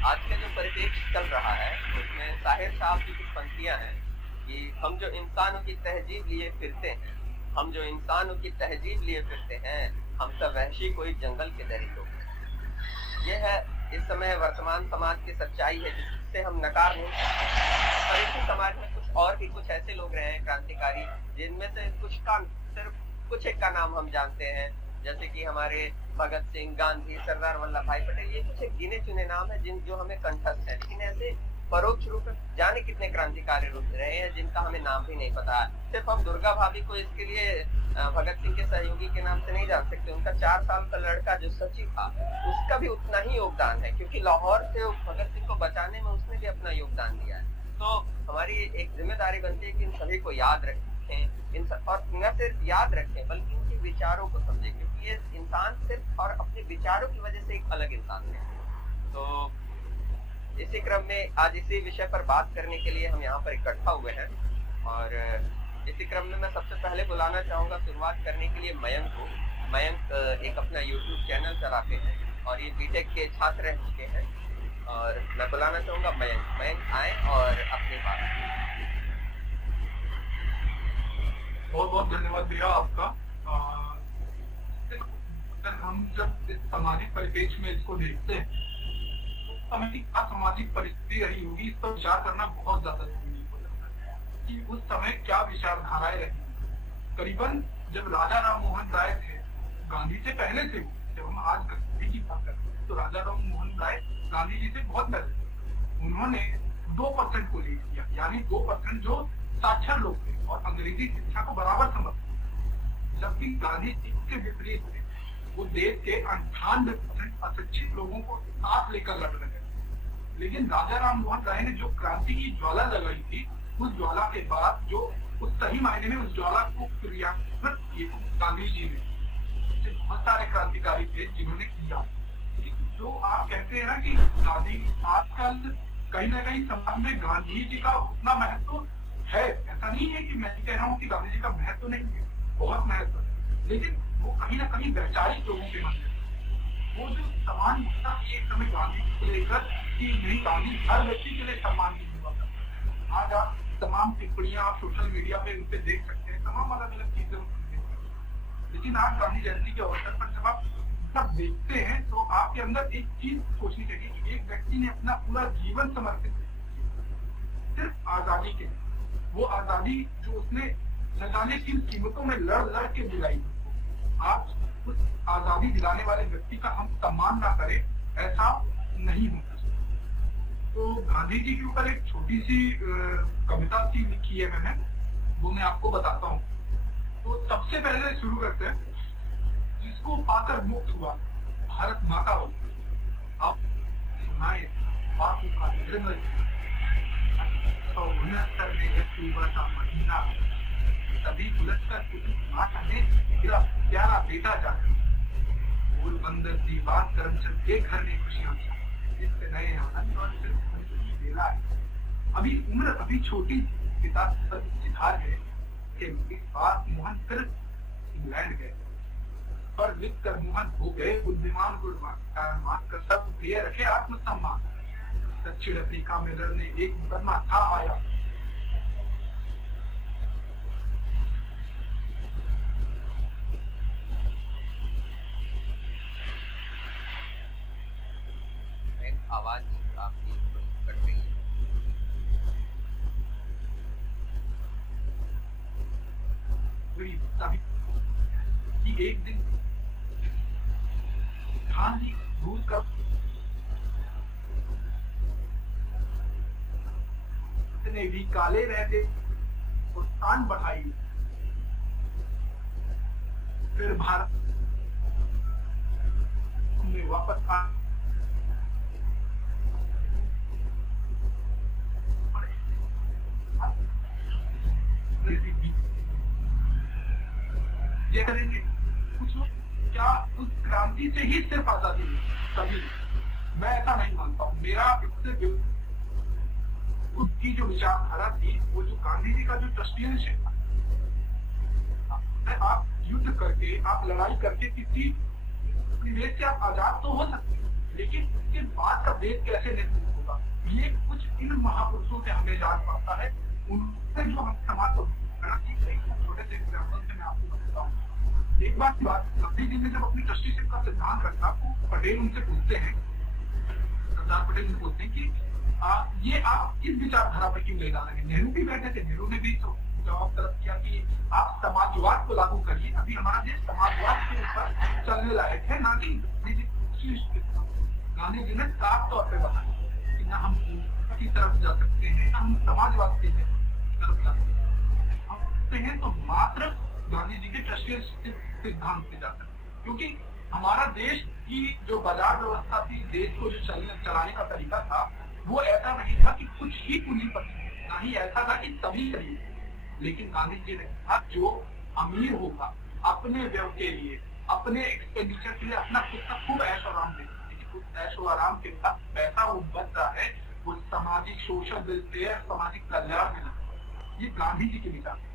आज का जो परिपेक्ष चल रहा है उसमें साहिर साहब की कुछ पंक्तियां हैं कि हम जो इंसानों की तहजीब लिए फिरते हैं, हम जो इंसानों की तहजीब लिए फिरते हैं, हम सब वहशी कोई जंगल के दरी लोग हैं। ये है इस समय वर्तमान समाज की सच्चाई है जिससे हम नकार नहीं सकते। और इसी समाज में कुछ ऐसे लोग रहे हैं क्रांतिकारी जिनमें से कुछ का सिर्फ कुछ एक का नाम हम जानते हैं, जैसे कि हमारे भगत सिंह, गांधी, सरदार वल्लभ भाई पटेल, ये कुछ एक गिने चुने नाम है जिन जो हमें कंठस्थ है। लेकिन ऐसे परोक्ष रूप में जाने कितने क्रांतिकारी रूप रहे हैं जिनका हमें नाम भी नहीं पता है। सिर्फ हम दुर्गा भाभी को इसके लिए भगत सिंह के सहयोगी के नाम से नहीं जान सकते। उनका 4 साल का लड़का जो सचिव था उसका भी उतना ही योगदान है, क्योंकि लाहौर से भगत सिंह को बचाने में उसने भी अपना योगदान दिया है। तो हमारी एक जिम्मेदारी बनती है कि इन सभी को याद रखें, और न सिर्फ याद रखें बल्कि उनके विचारों को समझें, क्योंकि ये इंसान सिर्फ और अपने विचारों की वजह से एक अलग इंसान है। तो इसी क्रम में आज इसी विषय पर बात करने के लिए हम यहाँ पर इकट्ठा हुए हैं। और इसी क्रम में मैं सबसे पहले बुलाना चाहूंगा शुरुआत करने के लिए मयंक को। मयंक एक अपना YouTube चैनल चलाते हैं और ये बीटेक के छात्र रह चुके हैं, और मैं बुलाना चाहूंगा मयंक आए और अपनी बात। बहुत बहुत धन्यवाद भैया आपका। अगर हम जब इस सामाजिक परिपेक्ष में इसको देखते हैं तो समय की क्या सामाजिक परिस्थिति रही होगी, इस पर विचार करना बहुत ज्यादा जरूरी हो जाता है कि उस समय क्या विचारधाराएं रही। करीबन जब राजा राम मोहन राय थे, गांधी से पहले से, जब हम आज गांधी की बात करते हैं तो राजा राम मोहन राय गांधी जी से बहुत पहले थे। उन्होंने 2% को लीड किया, यानी 2% जो साक्षर लोग थे और अंग्रेजी शिक्षा को बराबर समझते, जबकि गांधी जी के विपरीत थे। वो देश के 98% अशिक्षित लोगों को साथ लेकर लड़ रहे थे। लेकिन राजा राम मोहन राय ने जो क्रांति की ज्वाला लगाई थी, उस ज्वाला के बाद जो उस सही मायने में उस ज्वाला को क्रियान्वित किया गांधी जी ने। बहुत सारे क्रांतिकारी थे जिन्होंने किया। जो आप कहते हैं ना कि गांधी, आजकल कहीं ना कहीं समाज में गांधी जी का उतना महत्व है, ऐसा नहीं है कि मैं कह रहा हूँ कि गांधी जी का महत्व नहीं है, बहुत महत्व है, लेकिन वो कहीं ना कहीं वैचारिक लोगों के मन में वो जो समान मुद्दा एक समय गांधी को लेकर कि नहीं, गांधी हर व्यक्ति के लिए सम्मान की हुआ करता है। आज आप तमाम टिप्पणियां आप सोशल मीडिया पे उन पे देख सकते हैं, तमाम अलग अलग चीजें उनसे देख सकते हैं। लेकिन आज गांधी जयंती के अवसर पर जब आप सब देखते हैं तो आपके अंदर एक चीज सोचनी चाहिए कि एक व्यक्ति ने अपना पूरा जीवन समर्पित किया सिर्फ आजादी के। वो आजादी जो उसने न जाने किन कीमतों में लड़ के दिलाई, आप उस आजादी दिलाने वाले व्यक्ति का हम सम्मान ना करें, ऐसा नहीं होता। तो गांधी जी के ऊपर एक छोटी सी कविता सी लिखी है मैंने, वो मैं आपको बताता हूँ। तो सबसे पहले शुरू करते हैं, जिसको पाकर मुक्त हुआ भारत माता हो, आप सुनाए बापू का निर्मल 1969 में अक्टूबर का महीना, तभी उलझकर कुछ माता ने गिरा प्यारा बेटा जाकर पोरबंदर दीवान करमचंद के घर में खुशियां जिससे नए आनंद और बेला है। अभी उम्र अभी छोटी, पिता सिधार गए के बाद मोहन फिर इंग्लैंड गए, पर लिख कर मोहन हो गए बुद्धिमान गुणवान, मानकर सब प्रिय रखे आत्मसम्मान। दक्षिण अफ्रीका में लड़ने एक मुकदमा था आया, आवाज आपकी कट रही है। कि एक दिन गांधी रूस का ने भी काले रहते और तान बढ़ाई, फिर भारत में वापस आ ये करेंगे कुछ लोग क्या उस क्रांति से ही सिर्फ आजादी कभी, मैं ऐसा नहीं मानता हूँ। मेरा इससे उसकी जो विचारधारा थी, वो जो गांधी जी का जो ट्रस्टियनशिप था, आप युद्ध करके, आप लड़ाई करके किसी निवेश से आप आजाद तो हो सकते हैं, लेकिन उसके बाद का देश कैसे निर्मित होगा, ये कुछ इन महापुरुषों से हमें जान पाता है। उनसे जो हम समाज को छोटे से एग्जाम्पल से मैं आपको बताता हूँ। एक बार की बात, गांधी जी ने जब अपनी ट्रस्टीशिप का सिद्धांत रखा तो पटेल उनसे पूछते हैं, सरदार पटेल उनसे पूछते हैं कि ये आप इस विचारधारा पर क्यों ले जा रहे हैं। नेहरू भी बैठे थे, नेहरू ने भी तो जवाब तलब किया कि आप समाजवाद को लागू करिए, अभी हमारा देश समाजवाद के ऊपर चलने लायक है, ना कि गांधी जी ने साफ तौर पे बताया कि ना हम की तरफ जा सकते हैं, ना हम समाजवाद की तरफ जा सकते हैं। हम सकते हैं तो मात्र गांधी जी के ट्रस्टी सिद्धांत से जा सकते हैं, क्योंकि हमारा देश की जो बाजार व्यवस्था थी, देश को जो चलाने का तरीका था, वो ऐसा नहीं था कि कुछ ही पूंजीपति, ना ही ऐसा था कि सभी गरीब। लेकिन गांधी जी ने कहा जो अमीर होगा अपने व्यय के लिए, अपने एक्सपेंडिचर के लिए अपना खुद का खूब ऐश आराम दे, लेकिन ऐश आराम के साथ पैसा वो बच रहा है, वो सामाजिक सोशल वेलफेयर, सामाजिक कल्याण में लगा। ये गांधी जी के विचार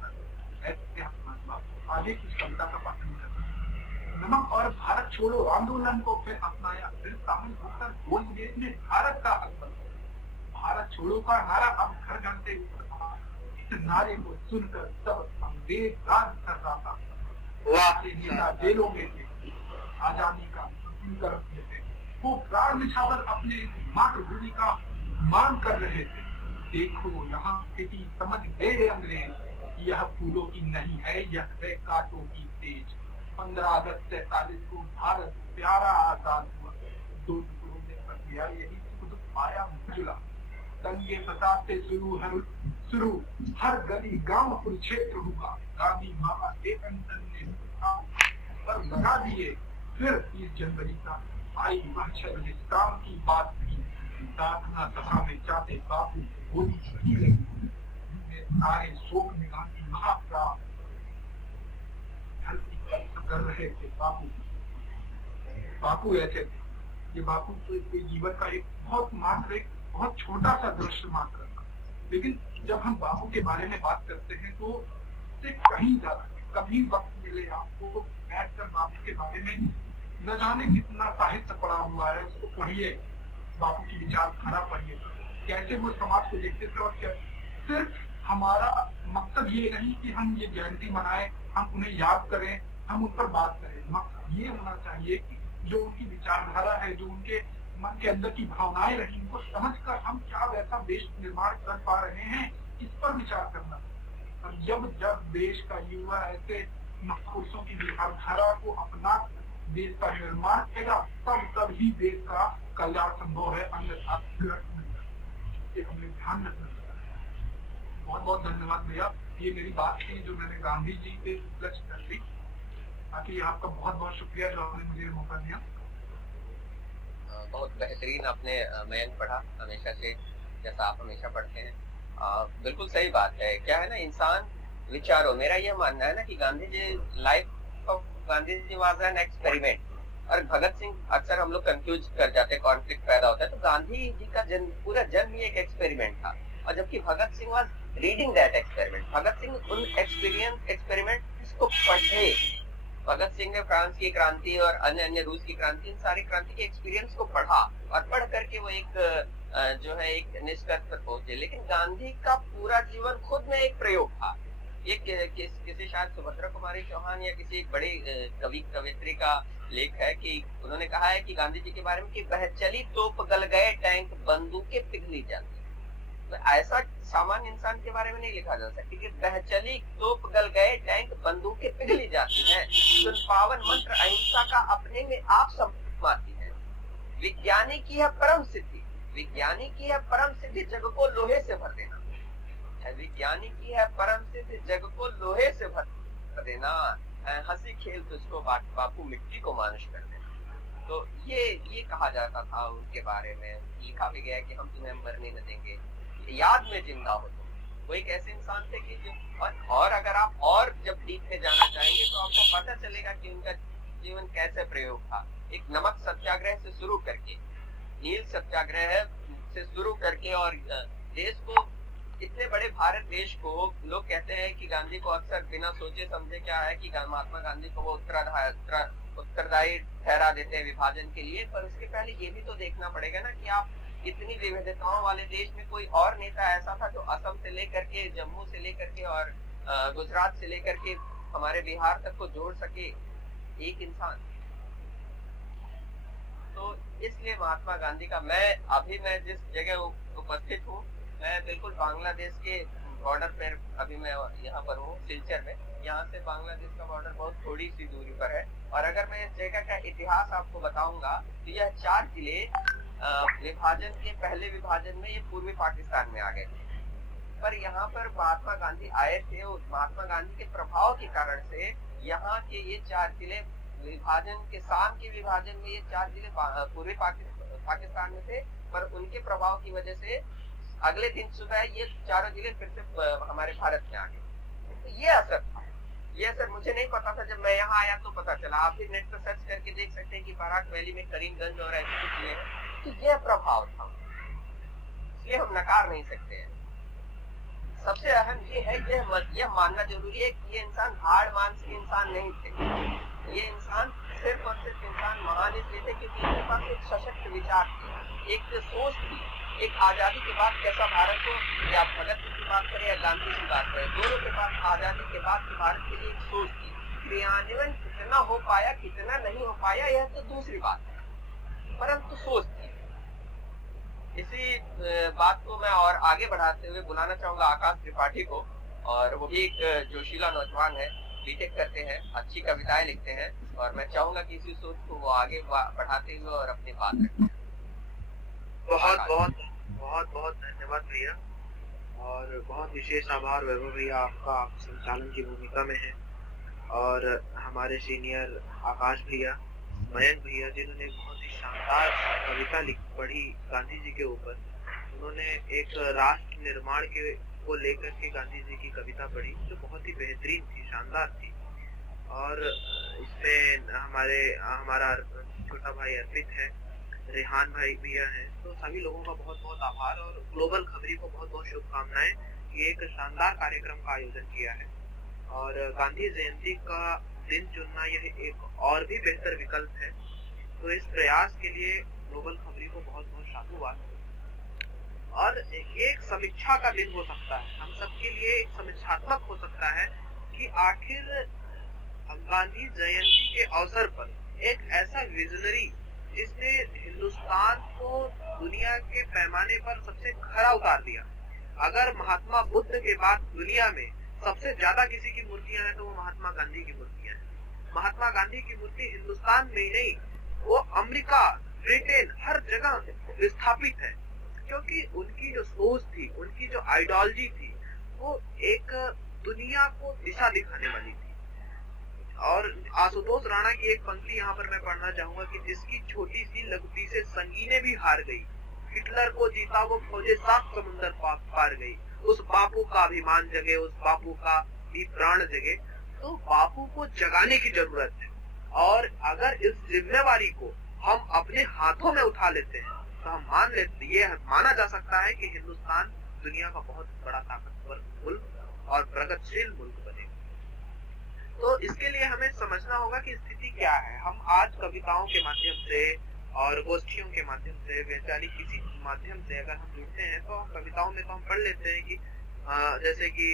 आगे की क्षमता का पालन करना। नमक और भारत छोड़ो आंदोलन को फिर अपनाया, फिर शामिल होकर गोल देश में भारत का हक बना। भारत छोड़ो का नारा अब घर घर से इस नारे को सुनकर सब देश राज कर रहा था। नेता जेलों में थे, आजादी का करते थे, वो प्राण निछावर अपने मातृभूमि का मान कर रहे थे। देखो यहाँ स्थिति समझ गए अंग्रेज, यह फूलों की नहीं है, यह है कांटों की तेज। 15 अगस्त 47 को भारत प्यारा आजाद हुआ, दो टुकड़ों में बट गया, यही खुद पाया मुझला। दंगे फसाद से शुरू हर गली गांव कुरुक्षेत्र हुआ। गांधी बाबा के अंदर ने पर लगा दिए, फिर 30 जनवरी का आई वह क्षण काम की बात थी। प्रार्थना सभा में जाते बापू गोली नहीं लगी, सारे शोक में गांधी महाप्राण धरती पर कर रहे थे। बापू ऐसे थे, ये बापू के जीवन का एक बहुत छोटा सा दृश्य मात्र था, लेकिन जब हम बापू के बारे में बात करते हैं तो इससे कहीं ज्यादा, कभी वक्त मिले आपको बैठकर बापू के बारे में न जाने कितना साहित्य पढ़ा हुआ है, उसको पढ़िए, बापू की विचारधारा पढ़िए, कैसे वो समाज को देखते थे। और क्या सिर्फ हमारा मकसद ये नहीं कि हम ये जयंती मनाएं, हम उन्हें याद करें, हम उन पर बात करें, मकसद ये होना चाहिए कि जो उनकी विचारधारा है, जो उनके मन के अंदर की भावनाएं रही, उनको समझकर हम क्या वैसा देश निर्माण कर पा रहे हैं, इस पर विचार करना। और जब देश का युवा ऐसे महापुरुषों की विचारधारा को अपना देश का निर्माण करेगा, तब ही देश का कल्याण संभव है, अन्यथा हमें ध्यान रखना। बहुत बहुत धन्यवाद भैया, ये मेरी बात थी जो मैंने गांधी जी पे लक्ष्य कर ली। बाकी आपका बहुत बहुत शुक्रिया जो आपने मुझे मौका दिया। बहुत बेहतरीन आपने मयंक पढ़ा, हमेशा से जैसा आप हमेशा पढ़ते हैं। बिल्कुल सही बात है। क्या है ना, इंसान विचारों, मेरा ये मानना है ना कि Gandhi ji life of Gandhi ji was an experiment. और भगत सिंह अक्सर हम लोग कंफ्यूज कर जाते हैं, कॉन्फ्लिक्ट पैदा होता है। तो गांधी जी का पूरा जन्म ही एक एक्सपेरिमेंट था, और जबकि Bhagat Singh was reading that experiment. Bhagat Singh उन एक्सपेरिमेंट को पढ़े। भगत सिंह ने फ्रांस की क्रांति और अन्य रूस की क्रांति, इन सारी क्रांति के एक्सपीरियंस को पढ़ा, और पढ़ करके वो एक जो है एक निष्कर्ष पर पहुंचे। लेकिन गांधी का पूरा जीवन खुद में एक प्रयोग था। एक किसी शायद सुभद्रा कुमारी चौहान या किसी एक बड़ी कवि कवियत्री का लेख है कि उन्होंने कहा है कि गांधी जी के बारे में कि वह चली तोप गल गए टैंक बंदूकें पिघली जाती। तो ऐसा सामान्य इंसान के बारे में नहीं लिखा जा सकती कि वह चली तोप गल गए टैंक बंदूकें पिघली जाती हैं। तो पावन मंत्र अहिंसा का अपने में आप समाती है। विज्ञानी की है परम सिद्धि, विज्ञानी की है परम सिद्धि, जग को लोहे से भर देना। विज्ञानी की है परम सिद्धि, जग को लोहे से भर देना। हंसी खेल तुझको बापू मिट्टी को मानुष कर देना। तो ये कहा जाता था उनके बारे में। लिखा भी गया कि हम तुम्हें मरने न देंगे, याद में जिंदा हो तुम। वो एक ऐसे इंसान थे कि जो और अगर आप और जब डीप में जाना चाहेंगे तो आपको पता चलेगा कि उनका जीवन कैसे प्रयोग था। एक नमक सत्याग्रह से शुरू करके, नील सत्याग्रह से शुरू करके, और देश को, इतने बड़े भारत देश को लोग कहते हैं कि गांधी को अक्सर बिना सोचे समझे क्या है कि महात्मा गांधी को वो उत्तरदायी ठहरा देते हैं विभाजन के लिए, पर उसके पहले ये भी तो देखना पड़ेगा ना कि आप इतनी विविधताओं वाले देश में कोई और नेता ऐसा था जो असम से लेकर के, जम्मू से लेकर के और गुजरात से लेकर के हमारे बिहार तक को जोड़ सके एक इंसान। तो इसलिए महात्मा गांधी का मैं जिस जगह उपस्थित हूँ, मैं बिल्कुल बांग्लादेश के बॉर्डर पर, अभी मैं यहाँ पर हूँ सिलचर में। यहाँ से बांग्लादेश का बॉर्डर बहुत थोड़ी सी दूरी पर है। और अगर मैं इस जगह का इतिहास आपको बताऊंगा तो यह 4 जिले विभाजन के पहले विभाजन में ये पूर्वी पाकिस्तान में आ गए थे। पर यहाँ पर महात्मा गांधी आए थे और महात्मा गांधी के प्रभाव के कारण से यहाँ के ये 4 जिले विभाजन के शाम के विभाजन में ये 4 जिले पूर्वी पाकिस्तान में थे, पर उनके प्रभाव की वजह से अगले दिन सुबह ये चारों जिले फिर से हमारे भारत में आ गए। तो ये असर था, ये असर मुझे नहीं पता था, जब मैं यहाँ आया तो पता चला। आप भी नेट पर सर्च करके देख सकते हैं कि बाराक वैली में करीमगंज और ऐसे कुछ जिले हैं। तो यह प्रभाव था, इसलिए हम नकार नहीं सकते हैं। सबसे अहम ये है, यह मानना जरूरी है कि ये इंसान हाड़ मांस के इंसान नहीं थे। ये इंसान सिर्फ और सिर्फ इंसान महान इसलिए थे क्योंकि इनके पास एक सशक्त विचार थे, एक सोच थी। एक आजादी के बाद कैसा भारत को, या भगत सिंह की बात करें या गांधी की बात करें, दोनों के पास आजादी के बाद की भारत के लिए एक सोच थी। क्रियान्वयन कितना हो पाया कितना नहीं हो पाया यह तो दूसरी बात है, परंतु सोच थी। इसी बात को मैं और आगे बढ़ाते हुए बुलाना चाहूंगा आकाश त्रिपाठी को, और वो भी एक जोशीला नौजवान है, बीटेक करते हैं, अच्छी कविताएं लिखते हैं, और मैं चाहूंगा कि इसी सोच को वो आगे बढ़ाते हुए और अपनी बात रखें। बहुत धन्यवाद भैया, और बहुत विशेष आभार वैभव भैया आपका, आप संचालन की भूमिका में है। और हमारे सीनियर आकाश भैया, मयंक भैया, जिन्होंने बहुत ही शानदार कविता पढ़ी गांधी जी के ऊपर। उन्होंने एक राष्ट्र निर्माण को लेकर के गांधी जी की कविता पढ़ी जो बहुत ही बेहतरीन थी, शानदार थी। और इसमें हमारा छोटा भाई अर्पित है, रेहान भाई भैया हैं, तो सभी लोगों का बहुत बहुत आभार, और ग्लोबल खबरी को बहुत बहुत शुभकामनाएं। ये एक शानदार कार्यक्रम का आयोजन किया है, और गांधी जयंती का दिन चुनना यह एक और भी बेहतर विकल्प है। तो इस प्रयास के लिए ग्लोबल खबरी को बहुत बहुत साधुवाद। और एक समीक्षा का दिन हो सकता है, हम सबके लिए एक समीक्षात्मक हो सकता है कि आखिर गांधी जयंती के अवसर पर एक ऐसा विजनरी जिसने हिंदुस्तान को दुनिया के पैमाने पर सबसे खरा उतार दिया। अगर महात्मा बुद्ध के बाद दुनिया में सबसे ज्यादा किसी की मूर्तियां हैं तो वो महात्मा गांधी की मूर्तियां हैं। महात्मा गांधी की मूर्ति हिंदुस्तान में ही नहीं, वो अमेरिका, ब्रिटेन, हर जगह विस्थापित है, क्योंकि उनकी जो सोच थी, उनकी जो आइडियोलॉजी थी, वो एक दुनिया को दिशा दिखाने वाली थी। और आशुतोष राणा की एक पंक्ति यहाँ पर मैं पढ़ना चाहूंगा कि जिसकी छोटी सी लगती से संगीने भी हार गई, हिटलर को जीता वो फौजे 7 समुंदर पार गई, उस बापू का अभिमान जगे, उस बापू का भी प्राण जगे। तो बापू को जगाने की जरूरत है, और अगर इस जिम्मेवारी को हम अपने हाथों में उठा लेते हैं तो हम ये माना जा सकता है कि हिंदुस्तान दुनिया का बहुत बड़ा ताकतवर मुल्क और प्रगतिशील मुल्क बनेगा। तो इसके लिए हमें समझना होगा कि स्थिति क्या है। हम आज कविताओं के माध्यम से और गोष्ठियों के माध्यम से, वैचारिक किसी माध्यम से अगर हम जुड़ते हैं तो कविताओं में तो हम पढ़ लेते हैं कि जैसे कि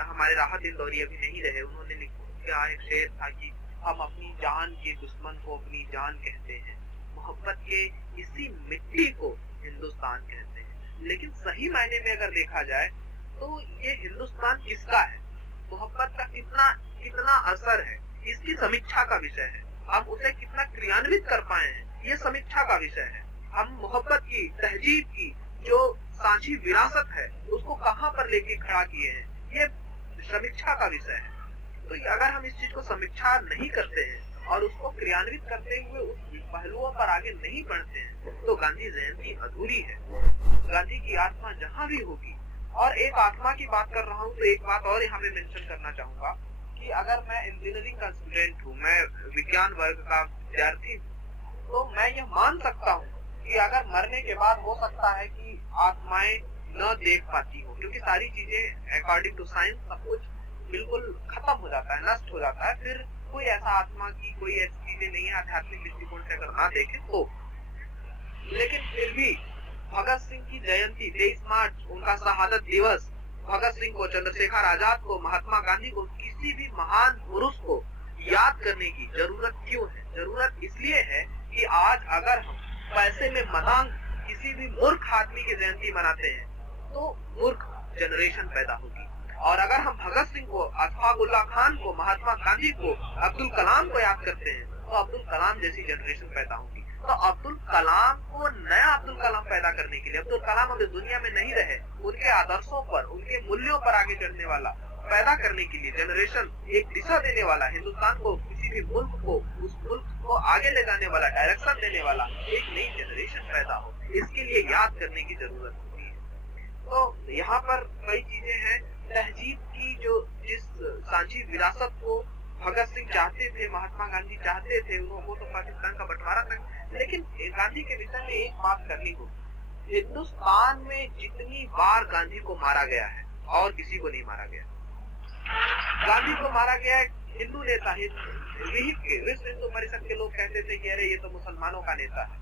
हमारे राहत इंदौरी अभी नहीं रहे, उन्होंने लिखा एक शेर था कि हम अपनी जान के दुश्मन को अपनी जान कहते हैं, मोहब्बत के इसी मिट्टी को हिंदुस्तान कहते हैं। लेकिन सही मायने में अगर देखा जाए तो ये हिंदुस्तान किसका है, मोहब्बत का कितना असर है, इसकी समीक्षा का विषय है। हम उसे कितना क्रियान्वित कर पाए हैं, ये समीक्षा का विषय है। हम मोहब्बत की, तहजीब की जो सांझी विरासत है उसको कहाँ पर लेके खड़ा किए हैं, ये समीक्षा का विषय है। तो अगर हम इस चीज को समीक्षा नहीं करते हैं और उसको क्रियान्वित करते हुए उस पहलुओं पर आगे नहीं बढ़ते हैं तो गांधी जयंती अधूरी है। गांधी की आत्मा जहाँ भी होगी, और एक आत्मा की बात कर रहा हूँ तो एक बात और यहाँ पे मेंशन करना चाहूंगा कि अगर मैं इंजीनियरिंग का स्टूडेंट हूँ, मैं विज्ञान वर्ग का विद्यार्थी हूँ, तो मैं यह मान सकता हूँ कि अगर मरने के बाद हो सकता है कि आत्माएं न देख पाती हो, क्योंकि सारी चीजें अकॉर्डिंग टू साइंस सब कुछ बिल्कुल खत्म हो जाता है, नष्ट हो जाता है, फिर कोई ऐसा आत्मा की कोई ऐसी चीजें नहीं है आध्यात्मिक दृष्टिकोण से अगर ना देखे तो। लेकिन फिर भी भगत सिंह की जयंती 23 मार्च उनका शहादत दिवस, भगत सिंह को, चंद्रशेखर आजाद को, महात्मा गांधी को, किसी भी महान पुरुष को याद करने की जरूरत क्यों है? जरूरत इसलिए है कि आज अगर हम पैसे में मदांग किसी भी मूर्ख आदमी की जयंती मनाते हैं तो मूर्ख जनरेशन पैदा होगी। और अगर हम भगत सिंह को, अशफाक उल्लाह खान को, महात्मा गांधी को, अब्दुल कलाम को याद करते हैं तो अब्दुल कलाम जैसी जनरेशन पैदा होगी। तो अब्दुल कलाम को, नया अब्दुल कलाम पैदा करने के लिए, अब्दुल कलाम अभी दुनिया में नहीं रहे, उनके आदर्शों पर, उनके मूल्यों पर आगे चढ़ने वाला पैदा करने के लिए जनरेशन, एक दिशा देने वाला, हिंदुस्तान को, किसी भी मुल्क को, उस मुल्क को आगे ले जाने वाला, डायरेक्शन देने वाला एक नई जनरेशन पैदा हो, इसके लिए याद करने की जरूरत होती है। तो यहाँ पर कई चीजें हैं। तहजीब की जो जिस सांझी विरासत को भगत सिंह चाहते थे, महात्मा गांधी चाहते थे, उनको तो पाकिस्तान का बंटवारा था, लेकिन गांधी के विषय में एक बात करनी होगी, हिंदुस्तान में जितनी बार गांधी को मारा गया है और किसी को नहीं मारा गया। गांधी को मारा गया हिंदू नेता, विश्व हिंदू परिषद के लोग कहते थे कि अरे ये तो मुसलमानों का नेता है,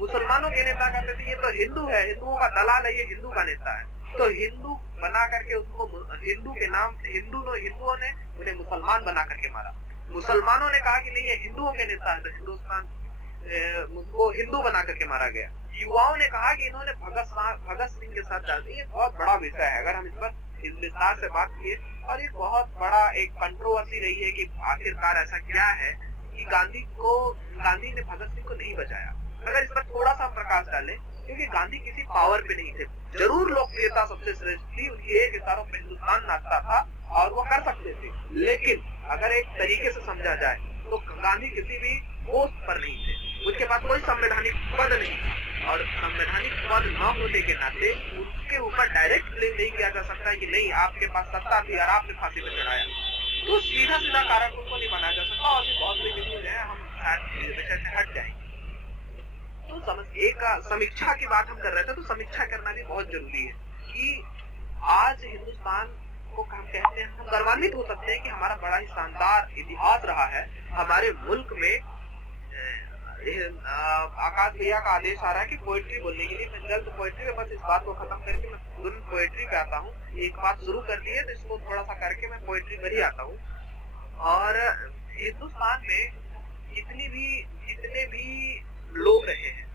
मुसलमानों के नेता कहते थे ये तो हिंदू है, हिंदुओं का दलाल है, ये हिंदू का नेता है। तो हिंदू बना करके उसको, हिंदू के नाम, हिंदुओं ने उन्हें मुसलमान बना करके मारा। मुसलमानों ने कहा कि नहीं ये हिंदुओं के नेता है, तो हिंदुस्तान को हिंदू बना करके मारा गया। युवाओं ने कहा कि इन्होंने भगत सिंह के साथ डाल दी। ये बहुत बड़ा विषय है, अगर हम इस पर विस्तार से बात किए, और ये बहुत बड़ा एक कंट्रोवर्सी रही है कि आखिरकार ऐसा क्या है कि गांधी ने भगत सिंह को नहीं बचाया। अगर इस पर थोड़ा सा प्रकाश डाले, क्योंकि गांधी किसी पावर पे नहीं थे, जरूर लोकप्रियता सबसे श्रेष्ठ थी, उनकी एक इशारों पे हिंदुस्तान नाचता था और वो कर सकते थे, लेकिन अगर एक तरीके से समझा जाए तो गांधी किसी भी पोस्ट पर नहीं थे, उनके पास कोई संवैधानिक पद नहीं, और संवैधानिक पद न होने के नाते उसके ऊपर डायरेक्ट ब्लेम नहीं किया जा सकता कि नहीं आपके पास सत्ता थी और आपने फांसी पर चढ़ाया, तो सीधा सीधा कारण उनको नहीं माना जा सकता। और भी बहुत बड़ी बिंदु है, हम विषय से हट जाएंगे। तो एक समीक्षा की बात हम कर रहे थे, तो समीक्षा करना भी बहुत जरूरी है कि आज हिंदुस्तान को हम कहते हैं, हम गर्वान्वित हो सकते हैं कि हमारा बड़ा ही शानदार इतिहास रहा है हमारे मुल्क में। आकाश भैया का आदेश आ रहा है कि पोएट्री बोलने के लिए, मैं जल्द पोएट्री में बस इस बात को खत्म करके मैं तुरंत पोएट्री पे आता हूँ। एक बात शुरू कर दी है तो इसको थोड़ा सा करके मैं पोएट्री पर ही आता हूँ। और हिंदुस्तान में जितने भी लोग रहे हैं,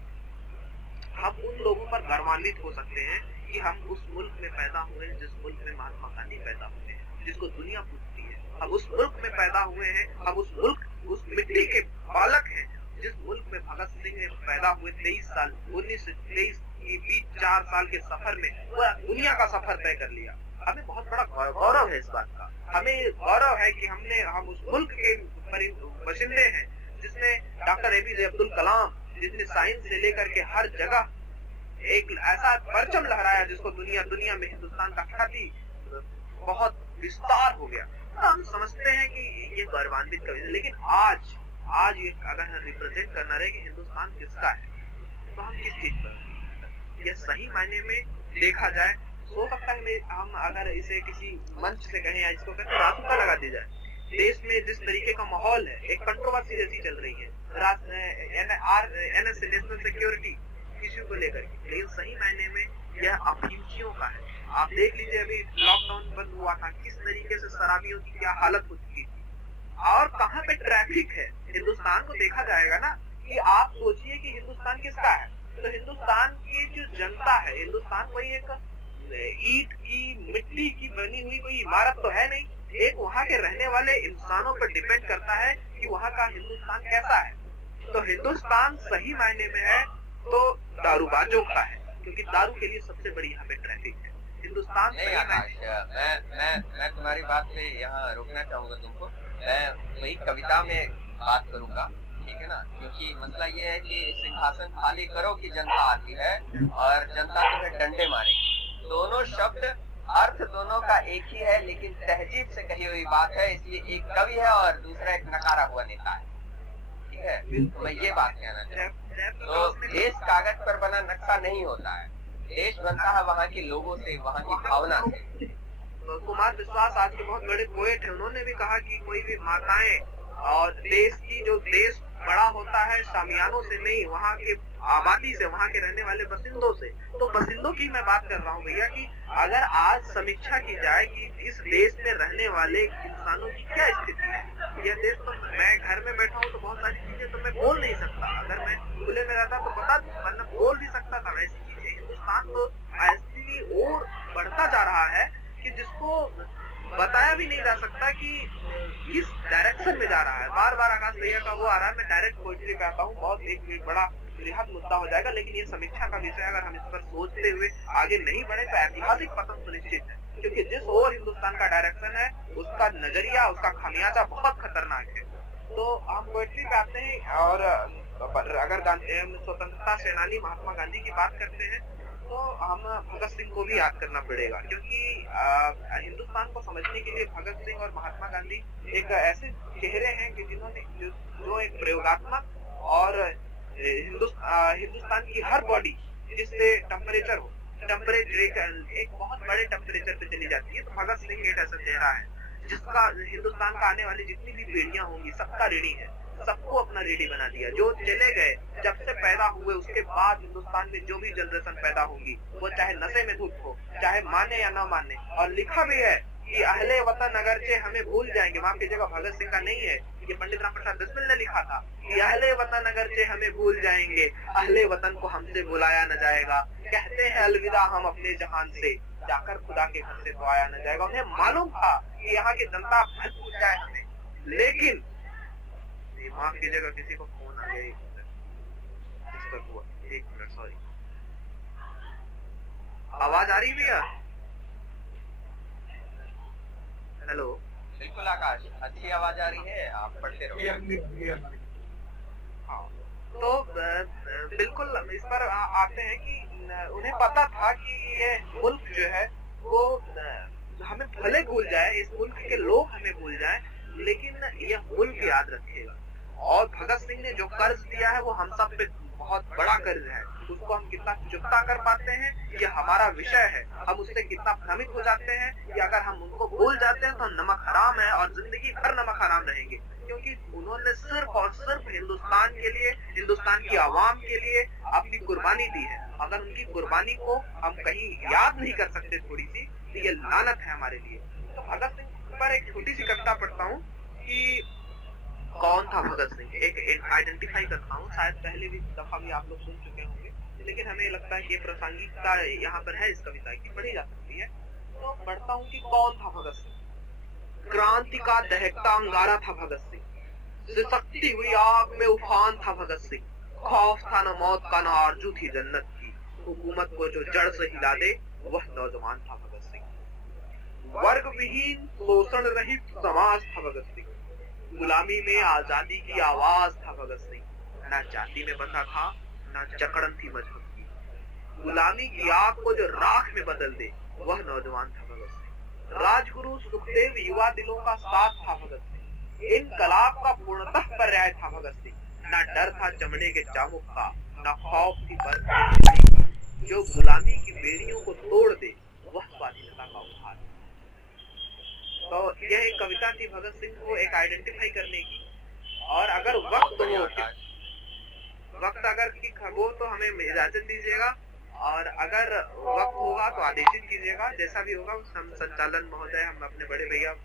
हम उन लोगों पर गर्वान्वित हो सकते हैं कि हम उस मुल्क में पैदा हुए हैं जिस मुल्क में महात्मा गांधी पैदा हुए हैं, जिसको दुनिया पूछती है। हम उस मुल्क में पैदा हुए हैं, हम उस मिट्टी के बालक हैं जिस मुल्क में भगत सिंह ने पैदा हुए 23 साल 19 से 23 के बीच 4 साल के सफर में पूरा दुनिया का सफर तय कर लिया। हमें बहुत बड़ा गौरव है इस बात का। हमें गौरव है कि हम उस मुल्क के बशिंदे हैं जिसमें डॉक्टर APJ अब्दुल कलाम, जिसने साइंस से लेकर के हर जगह एक ऐसा परचम लहराया जिसको दुनिया में हिंदुस्तान का ख्याति बहुत विस्तार हो गया। तो हम समझते हैं कि ये गौरवान्वित का विषय। लेकिन आज ये अगर हम रिप्रेजेंट करना रहे कि हिंदुस्तान किसका है, तो हम किस चीज पर, यह सही मायने में देखा जाए, हो सकता है हम अगर इसे किसी मंच से कहें या इसको कहते रास्ता लगा दी जाए। देश में जिस तरीके का माहौल है, एक कंट्रोवर्सी जैसी चल रही है NSA नेशनल सिक्योरिटी इश्यू को लेकर के, लेकिन सही मायने में यह अभिरुचियों का है। आप देख लीजिए अभी लॉकडाउन बंद हुआ था, किस तरीके से शराबियों की क्या हालत हो चुकी थी, और कहाँ पे ट्रैफिक है। हिंदुस्तान को देखा जाएगा ना कि आप सोचिए कि हिंदुस्तान किसका है, तो हिंदुस्तान की जो जनता है, हिंदुस्तान कोई एक ईंट की मिट्टी की बनी हुई कोई इमारत तो है नहीं, एक वहाँ के रहने वाले इंसानों पर डिपेंड करता है कि वहाँ का हिंदुस्तान कैसा है। तो हिंदुस्तान सही मायने में है तो दारूबाजों का है, क्योंकि दारू के लिए सबसे बड़ी यहाँ पे ट्रैफिक है। हिंदुस्तान नहीं आकाश, मैं तुम्हारी बात पे यहाँ रोकना चाहूंगा तुमको। मैं वही कविता में बात करूंगा, ठीक है ना, क्योंकि मसला ये है कि सिंहासन खाली करो कि जनता आती है और जनता तुम्हें डंडे मारेगी। दोनों शब्द अर्थ दोनों का एक ही है, लेकिन तहजीब से कही हुई बात है, इसलिए एक कवि है और दूसरा एक नकारा हुआ नेता है, ठीक है। तो मैं ये बात कहना चाहूँ, तो देश कागज पर बना नक्शा नहीं होता है, देश बनता है वहाँ के लोगों से, वहाँ की भावना से। कुमार विश्वास आज के बहुत बड़े पोएट हैं, उन्होंने भी कहा कि कोई भी माताएं और देश बड़ा होता है शामियानों से नहीं, वहाँ के आबादी से, वहाँ के रहने वाले बसिंदों से। तो बसिंदों की मैं बात कर रहा हूँ भैया कि अगर आज समीक्षा की जाए कि इस देश में रहने वाले इंसानों की क्या स्थिति है, यह देश तो, मैं घर में बैठा हूँ तो बहुत सारी चीजें तो मैं बोल नहीं सकता, अगर मैं खुले में रहता तो बता, मतलब बोल भी सकता था वैसी चीजें। हिंदुस्तान तो ऐसी ओर बढ़ता जा रहा है कि जिसको बताया भी नहीं जा सकता कि किस डायरेक्शन में जा रहा है। बार बार आकाश भैया का वो आ रहा है, मैं डायरेक्ट पोइट्री पे आता हूँ, बहुत एक बड़ा बृहद मुद्दा हो जाएगा, लेकिन ये समीक्षा का विषय, अगर हम इस पर सोचते हुए आगे नहीं बढ़े तो ऐतिहासिक पतन सुनिश्चित है, क्योंकि जिस ओर हिंदुस्तान का डायरेक्शन है उसका नजरिया, उसका खामियाजा बहुत खतरनाक है। तो हम पोइट्री पे आते हैं, और अगर स्वतंत्रता सेनानी महात्मा गांधी की बात करते हैं तो हम भगत सिंह को भी याद करना पड़ेगा, क्योंकि हिंदुस्तान को समझने के लिए भगत सिंह और महात्मा गांधी एक ऐसे चेहरे हैं कि जिन्होंने जो एक प्रयोगात्मक और हिंदुस्तान की हर बॉडी जिससे टेम्परेचर एक बहुत बड़े टेम्परेचर पे चली जाती है, तो भगत सिंह एक ऐसा चेहरा है जिसका हिंदुस्तान का आने वाली जितनी भी पीढ़ियां होंगी सबका ऋणी है, सबको अपना ऋणी बना दिया। जो चले गए, जब से पैदा हुए उसके बाद हिंदुस्तान में जो भी जनरेशन पैदा होगी, वो चाहे नशे में धुत हो, चाहे माने या न माने। और लिखा भी है कि अहले वतन अगरचे हमें भूल जाएंगे, माफ कीजिएगा भगत सिंह का नहीं है, ये पंडित राम प्रसाद बिस्मिल ने लिखा था कि अहले वतन अगरचे हमें भूल जाएंगे, अहले वतन को हमसे बुलाया न जाएगा, कहते हैं अलविदा हम अपने जहान से, जाकर खुदा के घर से तो आया न जाएगा। उन्हें मालूम था कि यहाँ की जनता भल भूल जाए हमें, लेकिन माफ कीजिएगा किसी को फोन आ गया, एक मिनट सॉरी, आवाज आ रही भैया? हेलो, बिल्कुल आकाश, अच्छी आवाज आ रही है, आप पढ़ते रहो। हाँ, तो बिल्कुल इस पर आते हैं कि उन्हें पता था कि ये मुल्क जो है वो हमें भले भूल जाए, इस मुल्क के लोग हमें भूल जाए, लेकिन यह मुल्क याद रखेगा। और भगत सिंह ने जो कर्ज दिया है वो हम सब पे बहुत बड़ा कर्ज है, उसको हम कितना चुकता कर पाते हैं ये हमारा विषय है। हम उससे कितना भ्रमित हो जाते हैं कि अगर हम उनको भूल जाते हैं तो नमक हराम है और जिंदगी भर नमक हराम रहेंगे, क्योंकि उन्होंने सिर्फ और सिर्फ हिंदुस्तान के लिए, हिंदुस्तान की आवाम के लिए अपनी कुर्बानी दी है। अगर उनकी कुर्बानी को हम कहीं याद नहीं कर सकते थोड़ी सी, तो ये लानत है हमारे लिए। तो भगत सिंह पर एक छोटी सी कविता पढ़ता हूँ कि कौन था भगत सिंह, एक आइडेंटिफाई करता हूँ, शायद पहले भी दफा भी आप लोग सुन चुके होंगे, लेकिन हमें लगता है कि ये प्रासंगिकता यहाँ पर है इस कविता की, पढ़ी जा सकती है। तो पढ़ता हूँ कि कौन था भगत सिंह। क्रांति का दहकता अंगारा था भगत सिंह, सिसकती हुई आग में उफान था भगत सिंह, खौफ था न मौत का न आरजू थी जन्नत की, हुकूमत को जो जड़ से हिला दे वह नौजवान था भगत सिंह। वर्ग विहीन शोषण रहित समाज था भगत सिंह, गुलामी में आजादी की आवाज था भगत सिंह, न जाति में बंधा था न जकड़न थी मजहब की, गुलामी की आग को जो राख में बदल दे वह नौजवान था भगत सिंह। राजगुरु सुखदेव युवा दिलों का साथ था भगत सिंह, इनकलाब का पूर्णतः पर्याय था भगत सिंह, न डर था चमड़े के चामुक का न खौफ थी बर्फ की, जो गुलामी की बेड़ियों को तोड़ दे वह स्वाधीनता का उपहार। तो यह एक कविता थी भगत सिंह को एक आइडेंटिफाई करने की। और अगर वक्त अगर ठीक हो तो हमें इजाजत दीजिएगा, और अगर वक्त होगा तो आदेशित कीजिएगा, जैसा भी होगा हम संचालन महोदय, हम अपने बड़े भैया को।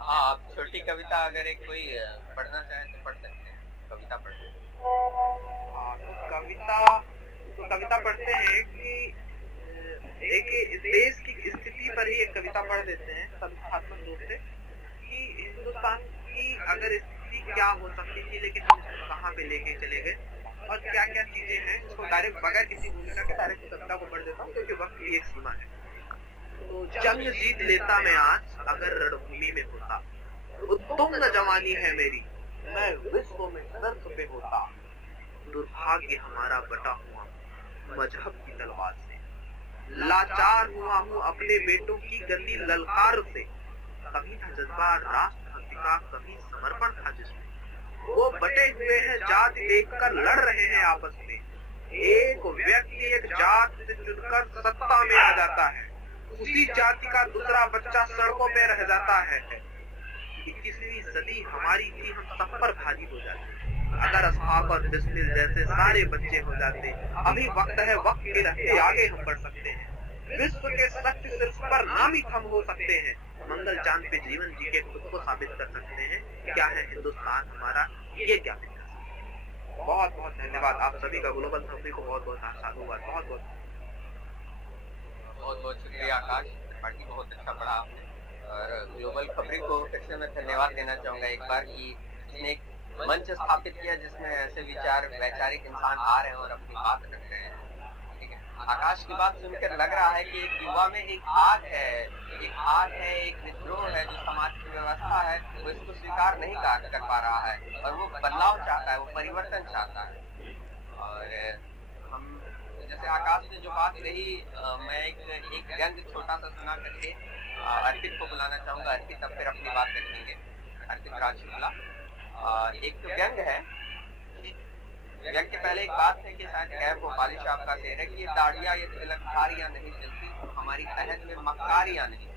हाँ, आप छोटी कविता अगर एक कोई पढ़ना चाहें तो पढ़ सकते हैं, कविता पढ़ सकते हैं। हाँ, तो कविता पढ़ते हैं कि एक देश की स्थिति पर ही एक कविता पढ़ देते हैं संस्थात्मक रूप से कि हिंदुस्तान की अगर स्थिति क्या हो सकती थी, लेकिन हम इसको कहाँ पे लेके चले गए और क्या क्या चीजें हैं। इसको डायरेक्ट बगैर किसी भूमिका के डायरेक्ट कविता को पढ़ देता हूँ, क्योंकि वक्त की एक सीमा है। तो जंग जीत लेता मैं आज अगर रणभूमि में होता, उत्तुंग जवानी है मेरी मैं विश्व में सर्फ पे होता, दुर्भाग्य हमारा बटा हुआ मजहब की तलवार से, लाचार हुआ हूँ अपने बेटों की गंदी ललकार से, कभी था जज्बा राष्ट्रभक्ति का कभी समर्पण था जिसमें, वो बटे हुए हैं जाति देखकर लड़ रहे हैं आपस में, एक व्यक्ति एक जात से चुनकर सत्ता में आ जाता है, उसी जाति का दूसरा बच्चा सड़कों पे रह जाता है, 21वीं सदी हमारी थी, हम सब पर भारी हो जाते। अगर असहाब और बिस्मिल जैसे सारे बच्चे हो जाते। अभी वक्त है, वक्त के रहते आगे हम बढ़ सकते हैं। विश्व के सत्य सिर्फ पर नाम ही हम हो सकते हैं। मंगल चांद पे जीवन जी के खुद को साबित कर सकते हैं। क्या है हिंदुस्तान हमारा, ये क्या है। बहुत बहुत धन्यवाद आप सभी का। ग्लोबल खबरी को बहुत बहुत साधुवाद। बहुत बहुत शुक्रिया आकाश, पार्टी बहुत अच्छा पढ़ा आपने। और ग्लोबल खबरी को फिर से मैं धन्यवाद देना चाहूंगा एक बार कि उसने एक मंच स्थापित किया जिसमें ऐसे विचार वैचारिक इंसान आ रहे हैं और अपनी बात रख रहे हैं। ठीक है, आकाश की बात सुनकर लग रहा है कि एक युवा में एक आग है, एक विद्रोह है जो समाज की व्यवस्था है वो इसको स्वीकार नहीं कर पा रहा है और वो बदलाव चाहता है, वो परिवर्तन चाहता है। और हम जैसे आकाश ने जो बात कही, मैं एक व्यंग छोटा सा सुना करके अर्पित को बुलाना चाहूंगा। अर्पित अब फिर अपनी बात रखेंगे। अर्पित राजशुक्ला, एक तो व्यंग है। व्यंग के पहले एक बात है कि शायद गैर भोपाली साहब का शेर है कि दाढ़ियां ये तिलकधारियां नहीं चलती, हमारी तहत में मक्कारियां नहीं।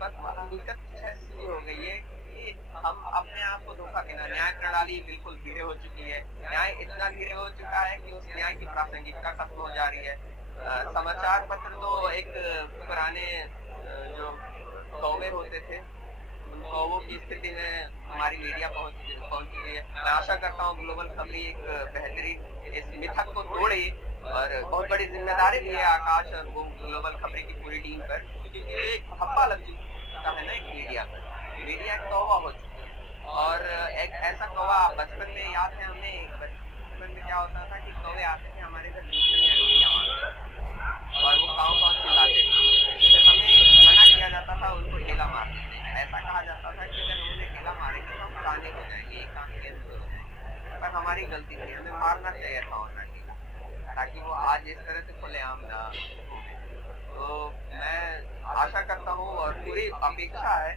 बस हकीकत ऐसी हो गई है कि हम अपने आप को धोखा देना। न्याय प्रणाली बिल्कुल धीरे हो चुकी है। न्याय इतना धीरे हो चुका है कि उस न्याय की प्रासंगिकता खत्म हो जा रही है। समाचार पत्र तो एक पुराने जो कौवे होते थे, उन कौवों की स्थिति में हमारी मीडिया पहुंच चुकी है। मैं आशा करता हूँ ग्लोबल खबरी एक बेहतरीन इस मिथक को तोड़े और बहुत बड़ी जिम्मेदारी ली है आकाश और वो ग्लोबल खबरी की पूरी टीम पर, क्योंकि एक हप्पा लग चुका है ना एक मीडिया पर। मीडिया एक कौवा हो चुकी है और एक ऐसा कौवा बचपन में याद है हमें, बचपन में क्या होता था कि कौवे आते थे हमारे घर रोटियां मारते और वो काव चिल्लाते थे। फिर हमें मना किया जाता था उनको ढेला मारने से। ऐसा कहा जाता था कि अगर उन्हें ढेला मारेंगे तो हम काने हो जाएंगे, एक कान के हो जाएंगे। पर हमारी गलती थी, हमें मारना चाहिए था उन्हें ढेला, ताकि वो आज इस तरह से खुलेआम ना। तो मैं आशा करता हूँ और पूरी अपेक्षा है,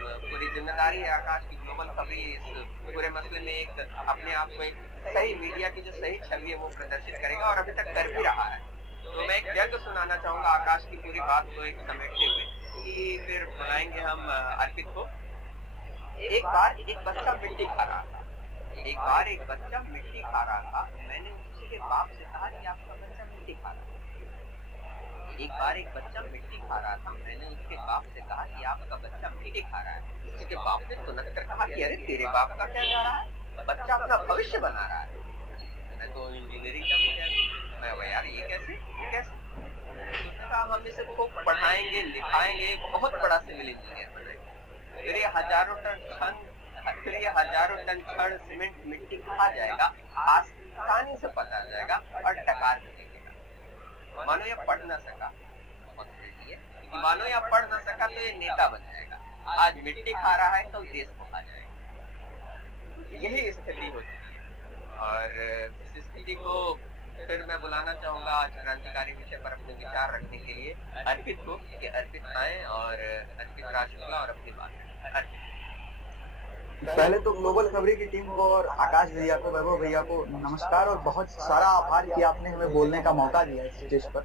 पूरी जिम्मेदारी है आकाश की ग्लोबल खबरी इस पूरे मसले में एक अपने आप को एक सही मीडिया की जो सही छवि है वो प्रदर्शित करेगा और अभी तक कर भी रहा है। तो मैं एक व्यंग सुनाना चाहूंगा आकाश की पूरी बात को एक समेटते हुए कि फिर बुलाएंगे हम अर्पित को। एक बार एक बच्चा मिट्टी खा रहा था। मैंने उसके बाप से कहा कि आपका बच्चा मिट्टी खा रहा है। एक बार एक बच्चा मिट्टी खा रहा था। मैंने उसके बाप से कहा कि आपका बच्चा मिट्टी खा रहा है। उसके बाप ने सुनकर कर कहा कि अरे तेरे बाप का क्या जा रहा है, बच्चा अपना भविष्य बना रहा है। मैं तो इंजीनियरिंग का विद्यार्थी, मैं यार ये कैसे उसने कहा हम इसे खूब पढ़ाएंगे लिखाएंगे, बहुत बड़ा सिविल इंजीनियर बनाएंगे। फिर ये हजारों टन छड़ सीमेंट मिट्टी खा जाएगा, आसानी से पता जाएगा और टकार देगा। मानो ये पढ़ न सका, मानो या पढ़ न सका तो ये नेता बन जाएगा। आज मिट्टी खा रहा है तो देश को खा जाएगा। यही स्थिति होती है और इस स्थिति को फिर मैं बुलाना चाहूंगा आज क्रांतिकारी विषय पर अपने विचार रखने के लिए अर्पित को, कि अर्पित आए और अर्पित राजशुक्ला और अपनी बात। पहले तो ग्लोबल खबरी की टीम को और आकाश भैया को, वैभव भैया को नमस्कार और बहुत सारा आभार कि आपने हमें बोलने का मौका दिया इस स्टेज पर।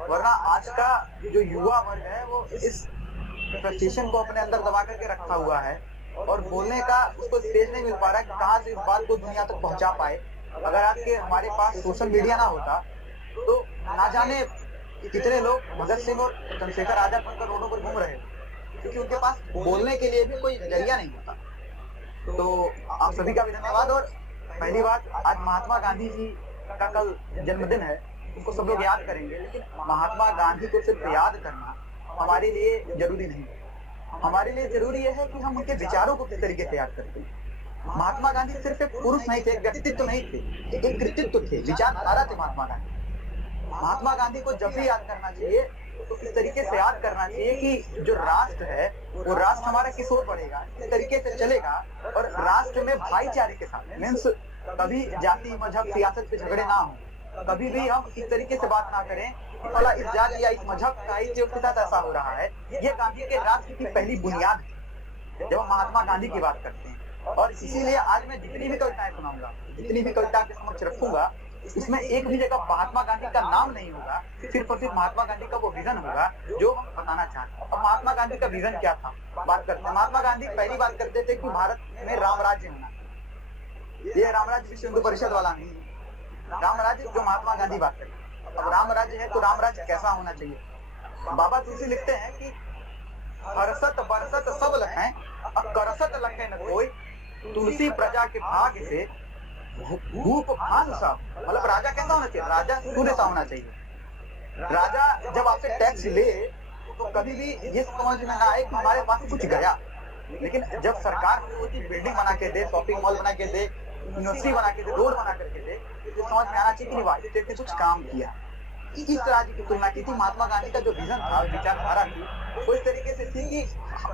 वरना आज का जो युवा वर्ग है वो इस फ्रस्ट्रेशन को अपने अंदर दबा करके रखा हुआ है और बोलने का उसको स्टेज नहीं मिल पा रहा है कि कहाँ से इस बात को दुनिया तक पहुंचा पाए। अगर आज के हमारे पास सोशल मीडिया ना होता तो ना जाने कितने लोग भगत सिंह और चंद्रशेखर आजाद बनकर रोडों पर घूम रहे, क्योंकि उनके पास बोलने के लिए भी कोई जरिया नहीं होता। तो आप सभी का भी धन्यवाद। और पहली बात, आज महात्मा गांधी जी का कल जन्मदिन है, उनको सब लोग याद करेंगे, लेकिन महात्मा गांधी को सिर्फ याद करना हमारे लिए जरूरी नहीं। हमारे लिए जरूरी है कि हम उनके विचारों को किस तरीके से याद करते हैं। महात्मा गांधी सिर्फ एक पुरुष नहीं थे, एक व्यक्तित्व नहीं थे, एक कृतित्व थे, विचारधारा थे महात्मा गांधी। महात्मा गांधी को जब भी याद करना चाहिए तो इस तरीके से याद करना चाहिए कि जो राष्ट्र है वो राष्ट्र हमारा किस ओर बढ़ेगा, किस तरीके से चलेगा और राष्ट्र में भाईचारे के साथ, मीन्स कभी जाति मजहब सियासत पे झगड़े ना हो, कभी भी हम इस तरीके से बात ना करें कि फला इस जाति या इस मजहब का इस के साथ ऐसा हो रहा है। ये गांधी के राष्ट्र की पहली बुनियाद है जब हम महात्मा गांधी की बात करते हैं। और इसीलिए आज मैं जितनी भी कविताएं सुनाऊंगा, जितनी भी कविता के समक्ष रखूंगा, इसमें एक भी जगह महात्मा गांधी का नाम नहीं होगा, सिर्फ और सिर्फ महात्मा गांधी का वो विजन होगा जो हम बताना चाहते हैं। अब महात्मा गांधी का विजन क्या था, बात करते हैं। महात्मा गांधी पहली बात करते थे कि भारत में राम राज्य होना। ये राम राज्य विश्व हिंदू परिषद वाला नहीं, राम राज्य जो महात्मा गांधी बात करते। अब राम राज्य है तो राम राज्य कैसा होना चाहिए? बाबा तुलसी लिखते हैं कि हरसत बरसत सब लखें, करसत लखे न कोई, तुलसी प्रजा के भाग्य से भूप भान सा। मतलब राजा कैसा होना चाहिए? राजा सूर्य सा होना चाहिए। राजा जब आपसे टैक्स ले तो कभी भी ये समझ में ना आए कि हमारे पास कुछ गया, लेकिन जब सरकार कोई चीज बिल्डिंग बना के दे, शॉपिंग मॉल बना के दे, यूनिवर्सिटी बना के दे, रोड बना करके दे, तो समझ में आना चाहिए कि वाइस स्टेट ने कुछ काम किया। इस राज्य की तुलना की थी। महात्मा गांधी का जो विजन था, विचारधारा थी, वो इस तरीके से थी कि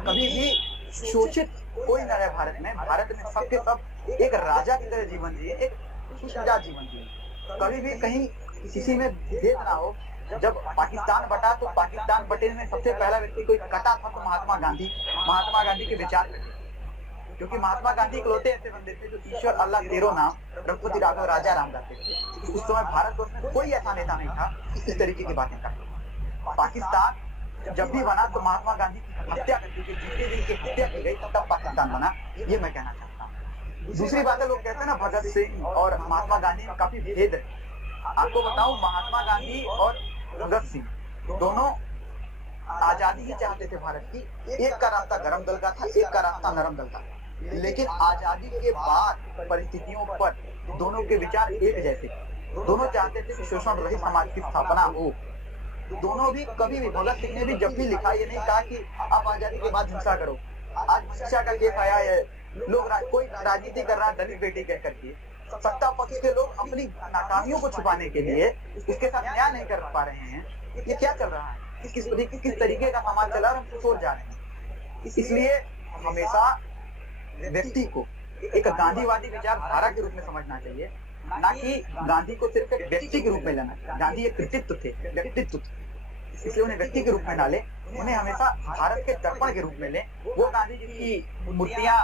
कभी भी शोषित कोई न रहे भारत में। भारत में सबके सब एक राजा की तरह जीवन जिए, एक सुसज्जित जीवन जिए, कभी भी कहीं किसी में भेद ना हो। जब पाकिस्तान बटा तो पाकिस्तान बटे में सबसे पहला व्यक्ति कोई कटा था तो महात्मा गांधी के विचार थे, क्योंकि महात्मा गांधी इकलौते ऐसे बंदे थे जो ईश्वर अल्लाह तेरो नाम रघुपति राघव राजा राम गाते थे। उस समय भारतवर्ष में कोई ऐसा नेता नहीं था इस तरीके की बातें करता। पाकिस्तान जब भी बना तो महात्मा गांधी की हत्या करके, जितने दिन की हत्या की गई तब पाकिस्तान बना, ये मैं कहना चाहता हूँ। दूसरी बात है, लोग कहते हैं ना भगत सिंह और महात्मा गांधी में काफी भेद है। आपको बताऊं, महात्मा गांधी और भगत सिंह दोनों आजादी ही चाहते थे भारत की। एक का रास्ता गरम दल का था, एक का रास्ता नरम दल का। लेकिन आजादी के बाद परिस्थितियों पर दोनों के विचार एक जैसे। दोनों चाहते थे कि शोषण रहित समाज की स्थापना हो। दोनों भी कभी भी, भगत सिंह ने भी जब भी लिखा, ये नहीं कहा कि आप आजादी के बाद हिंसा करो। आज शिक्षा का केस आया है, लोग कोई राजनीति कर रहा है दलित बेटी कह करके। सत्ता पक्ष के लोग अपनी नाकामियों को छुपाने के लिए उसके साथ न्याय नहीं कर पा रहे हैं। ये क्या चल रहा है? किस तरीके का समाज चला और हम सोच जा रहे हैं। इसलिए हमेशा व्यक्ति को एक गांधीवादी विचारधारा के रूप में समझना चाहिए, ना कि गांधी को सिर्फ एक व्यक्ति के रूप में लेना चाहिए। गांधी एक कृतित्व थे, व्यक्तित्व थे, इसलिए उन्हें व्यक्ति के रूप में ना ले, उन्हें हमेशा भारत के दर्पण के रूप में ले। वो गांधी जी की मूर्तियां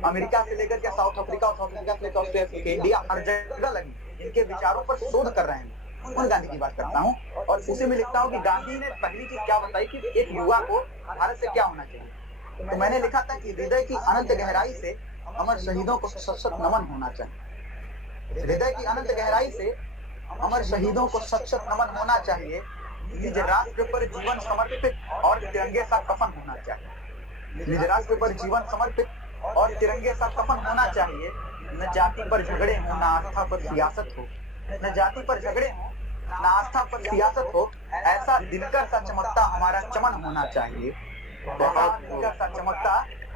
अमेरिका से लेकर के साउथ अफ्रीका और साउथ अफ्रीका से लेकर ऑस्ट्रेलिया, इंडिया, हर जगह लगी, इनके विचारों पर शोध कर रहे हैं। उन गांधी की बात करता हूँ और उसे में लिखता हूँ कि गांधी ने पहली चीज क्या बताई कि एक युवा को भारत से क्या होना चाहिए। तो मैंने लिखा था कि हृदय की अनंत गहराई से अमर शहीदों को सशक्त नमन होना चाहिए। हृदय की अनंत गहराई से अमर शहीदों को सशक्त नमन होना चाहिए। निज राष्ट्र पर जीवन समर्पित और तिरंगे सा कफन होना चाहिए। निज राष्ट्र पर जीवन समर्पित और तिरंगे सा कफन होना चाहिए। न जाति पर झगड़े हो, न आस्था पर सियासत हो। न जाति पर झगड़े हो, न आस्था पर सियासत हो। ऐसा दिनकर सा चमकता हमारा चमन होना चाहिए। दिनकर सा चमकता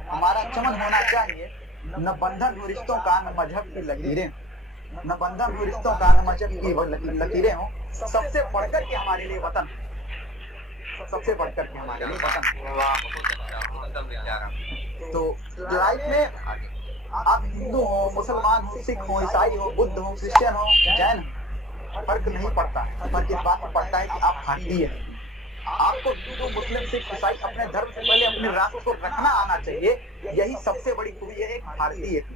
हमारा चमन होना चाहिए। न बंधन हो रिश्तों का, न मजहब की लकीरें, न बंधन हो रिश्तों का, न मजहब की लकीरें हो। सबसे बढ़कर के हमारे लिए वतन, सबसे बढ़कर के हमारे लिए वतन। तो लाइफ में आप हिंदू हो, मुसलमान हो, सिख हो, ईसाई हो, बुद्ध हो, क्रिश्चियन हो, जैन हो, फर्क नहीं पड़ता। फर्क इस बात में पड़ता है कि आप भारतीय हैं। आपको हिंदू, मुस्लिम, सिख, ईसाई अपने धर्म से पहले अपने राष्ट्र को रखना आना चाहिए। यही सबसे बड़ी खूबी है एक भारतीय की।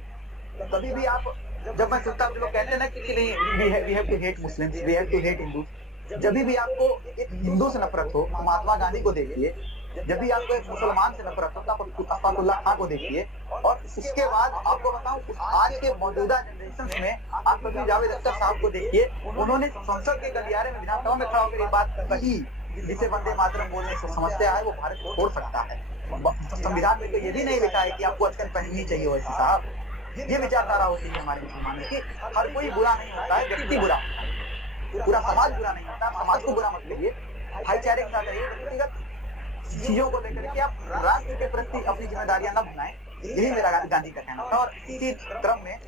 कभी भी आप, जब मैं सुनता हूँ लोग कहते हैं ना कि नहीं we have to hate Muslims, we have to hate Hindu. जब भी आपको एक हिंदू से नफरत हो तो महात्मा गांधी को देखिए। जब भी आपको एक मुसलमान से नफरत हो तो अफाकुल्लाह खां को देखिए। और उसके बाद आपको बताऊं, आज के मौजूदा जनरेशन में आप कभी जावेद अख्तर साहब को देखिए। उन्होंने संसद के गलियारे में, विधानसभा में खड़ा होकर ये बात कही, जिसे वंदे मातरम बोलने से समस्या है वो भारत को छोड़ सकता है। संविधान में तो ये भी नहीं लिखा है कि आपको अचकन पहननी चाहिए। वैसे साहब, ये विचारधारा होती है हमारे मुसलमानों की। हर कोई बुरा नहीं होता है, व्यक्ति बुरा होता है, पूरा समाज बुरा नहीं होता। समाज को बुरा मत करिए, भाईचारे के साथ रहिए। व्यक्तिगत चीजों को लेकर के आप राष्ट्र के प्रति अपनी जिम्मेदारियां न भुलाएं। यही मेरा गांधी का कहना था। और इसी क्रम में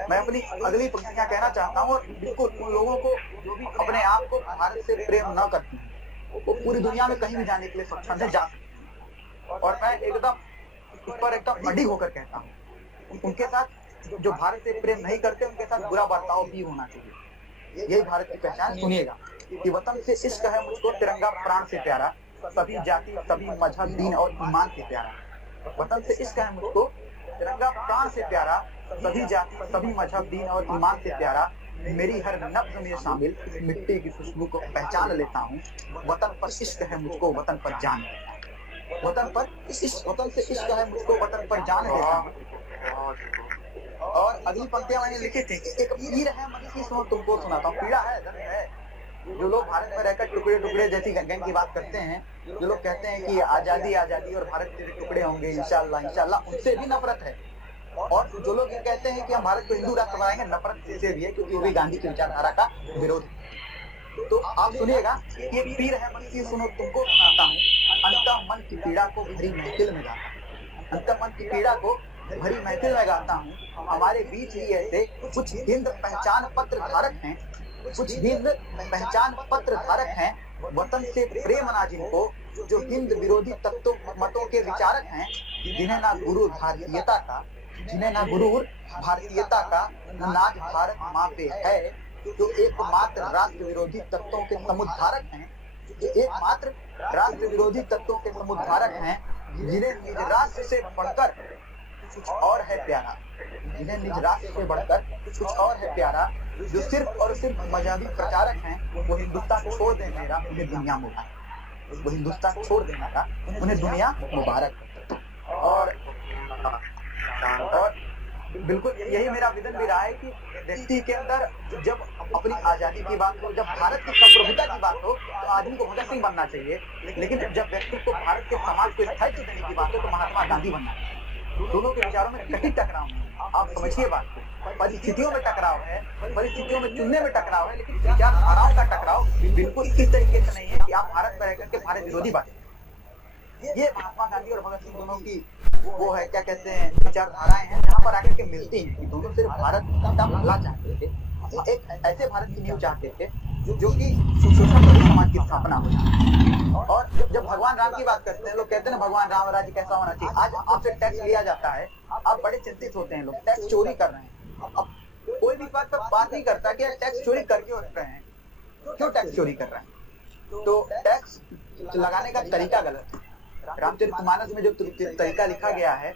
मैं अपनी अगली पंक्तियां कहना चाहता हूँ। और बिल्कुल उन लोगों को जो भी अपने आप को भारत से प्रेम न करती हैं, वो पूरी दुनिया में कहीं भी जाने के लिए सक्षम है, जा सकते हैं। और मैं एकदम इस पर एकदम अडिग होकर कहता हूँ, उनके साथ जो भारत से प्रेम नहीं करते उनके साथ बुरा बर्ताव भी होना चाहिए। यही भारत की पहचान। सुनिएगा कि वतन से इश्क है मुझको, तिरंगा प्राण से प्यारा, सभी जाति, सभी मजहब, दीन और ईमान से प्यारा। वतन से इश्क है मुझको, तिरंगा प्राण से प्यारा, सभी जाति, सभी मजहब, दीन और ईमान से प्यारा। मेरी हर नब्ज में शामिल इस मिट्टी की खुशबू को पहचान लेता हूँ। वतन पर इश्क है मुझको, वतन पर जान है। वतन पर वतन से इश्क है मुझको, वतन पर जान देता हूँ। और अगली पंक्तियां मैंने लिखी थी, एक पीर है मन की सुनो तुमको सुनाता हूँ। पीड़ा है, दर्द है। जो लोग भारत में रहकर टुकड़े टुकड़े जैसी गैंग की बात करते हैं, जो लोग कहते हैं कि आजादी आजादी और भारत के टुकड़े होंगे इंशाल्लाह इंशाल्लाह, उनसे भी नफरत है। और जो लोग ये कहते हैं कि हम भारत को हिंदू राष्ट्र बनाएंगे, नफरत से भी है, क्योंकि वो भी गांधी की विचारधारा का विरोध है। तो आप सुनिएगा, ये पीर है मन की सुनो तुमको सुनाता हूँ, अंतः मन की पीड़ा को भरी महफिल में गाता हूँ। अंतः मन की पीड़ा को भरी महफिल में गाता हूँ। हमारे बीच ही ऐसे कुछ हिंद पहचान पत्र धारक हैं, कुछ हिंद पहचान पत्र धारक हैं, वतन से प्रेम ना जिनको, जो हिंद विरोधी तत्वों मतों के विचारक हैं, जिन्हें ना गुरु भारतीयता का, जिन्हें ना गुरूर भारतीयता का, न नाज भारत माँ पे है, जो एकमात्र राष्ट्र विरोधी तत्वों के समुद्धारक हैं, जो एकमात्र राष्ट्र विरोधी तत्वों के समुद्धारक हैं, जिन्हें निज राष्ट्र से बढ़कर कुछ और है प्यारा, जिन्हें निज राष्ट्र से बढ़कर कुछ और है प्यारा, जो सिर्फ और सिर्फ मजहबी प्रचारक हैं, वो हिंदुस्तान छोड़ दे मेरा, उन्हें दुनिया मुबारक। वो हिंदुस्तान छोड़ दे मेरा, उन्हें दुनिया मुबारक। और बिल्कुल यही मेरा विजन भी रहा है कि व्यक्ति के अंदर जब अपनी आजादी की बात हो, जब भारत की संप्रभुता की बात हो, तो आदमी को भगत सिंह बनना चाहिए। लेकिन जब व्यक्ति को भारत के समाज को स्थायित्व देने की बात हो, तो महात्मा गांधी बनना चाहिए। दोनों के विचारों में कहीं टकराव है, आप समझिए बात को। परिस्थितियों में टकराव है, परिस्थितियों में चुनने में टकराव है, लेकिन विचारधाराओं का टकराव बिल्कुल इस तरीके से नहीं है कि आप भारत में रहकर के भारत विरोधी बातें। ये महात्मा गांधी और भगत सिंह दोनों की वो है, क्या कहते हैं, विचारधाराएं हैं, जहाँ पर आकर के मिलती हैं कि दोनों सिर्फ भारत का भला चाहते थे, एक ऐसे भारत की नींव चाहते थे जो कि शोषण रहित समाज की स्थापना हो जाए। और जब भगवान राम की बात करते हैं, लोग कहते हैं ना भगवान राम राज्य कैसा होना चाहिए। आज आपसे टैक्स लिया जाता है, आप बड़े चिंतित होते हैं, लोग टैक्स चोरी कर रहे हैं। अब कोई भी बात पर बात नहीं करता कि टैक्स चोरी कर क्यों रहे हैं, क्यों टैक्स चोरी कर रहे हैं। तो टैक्स लगाने का तरीका गलत है। रामचरितमानस में जो तरीका लिखा गया है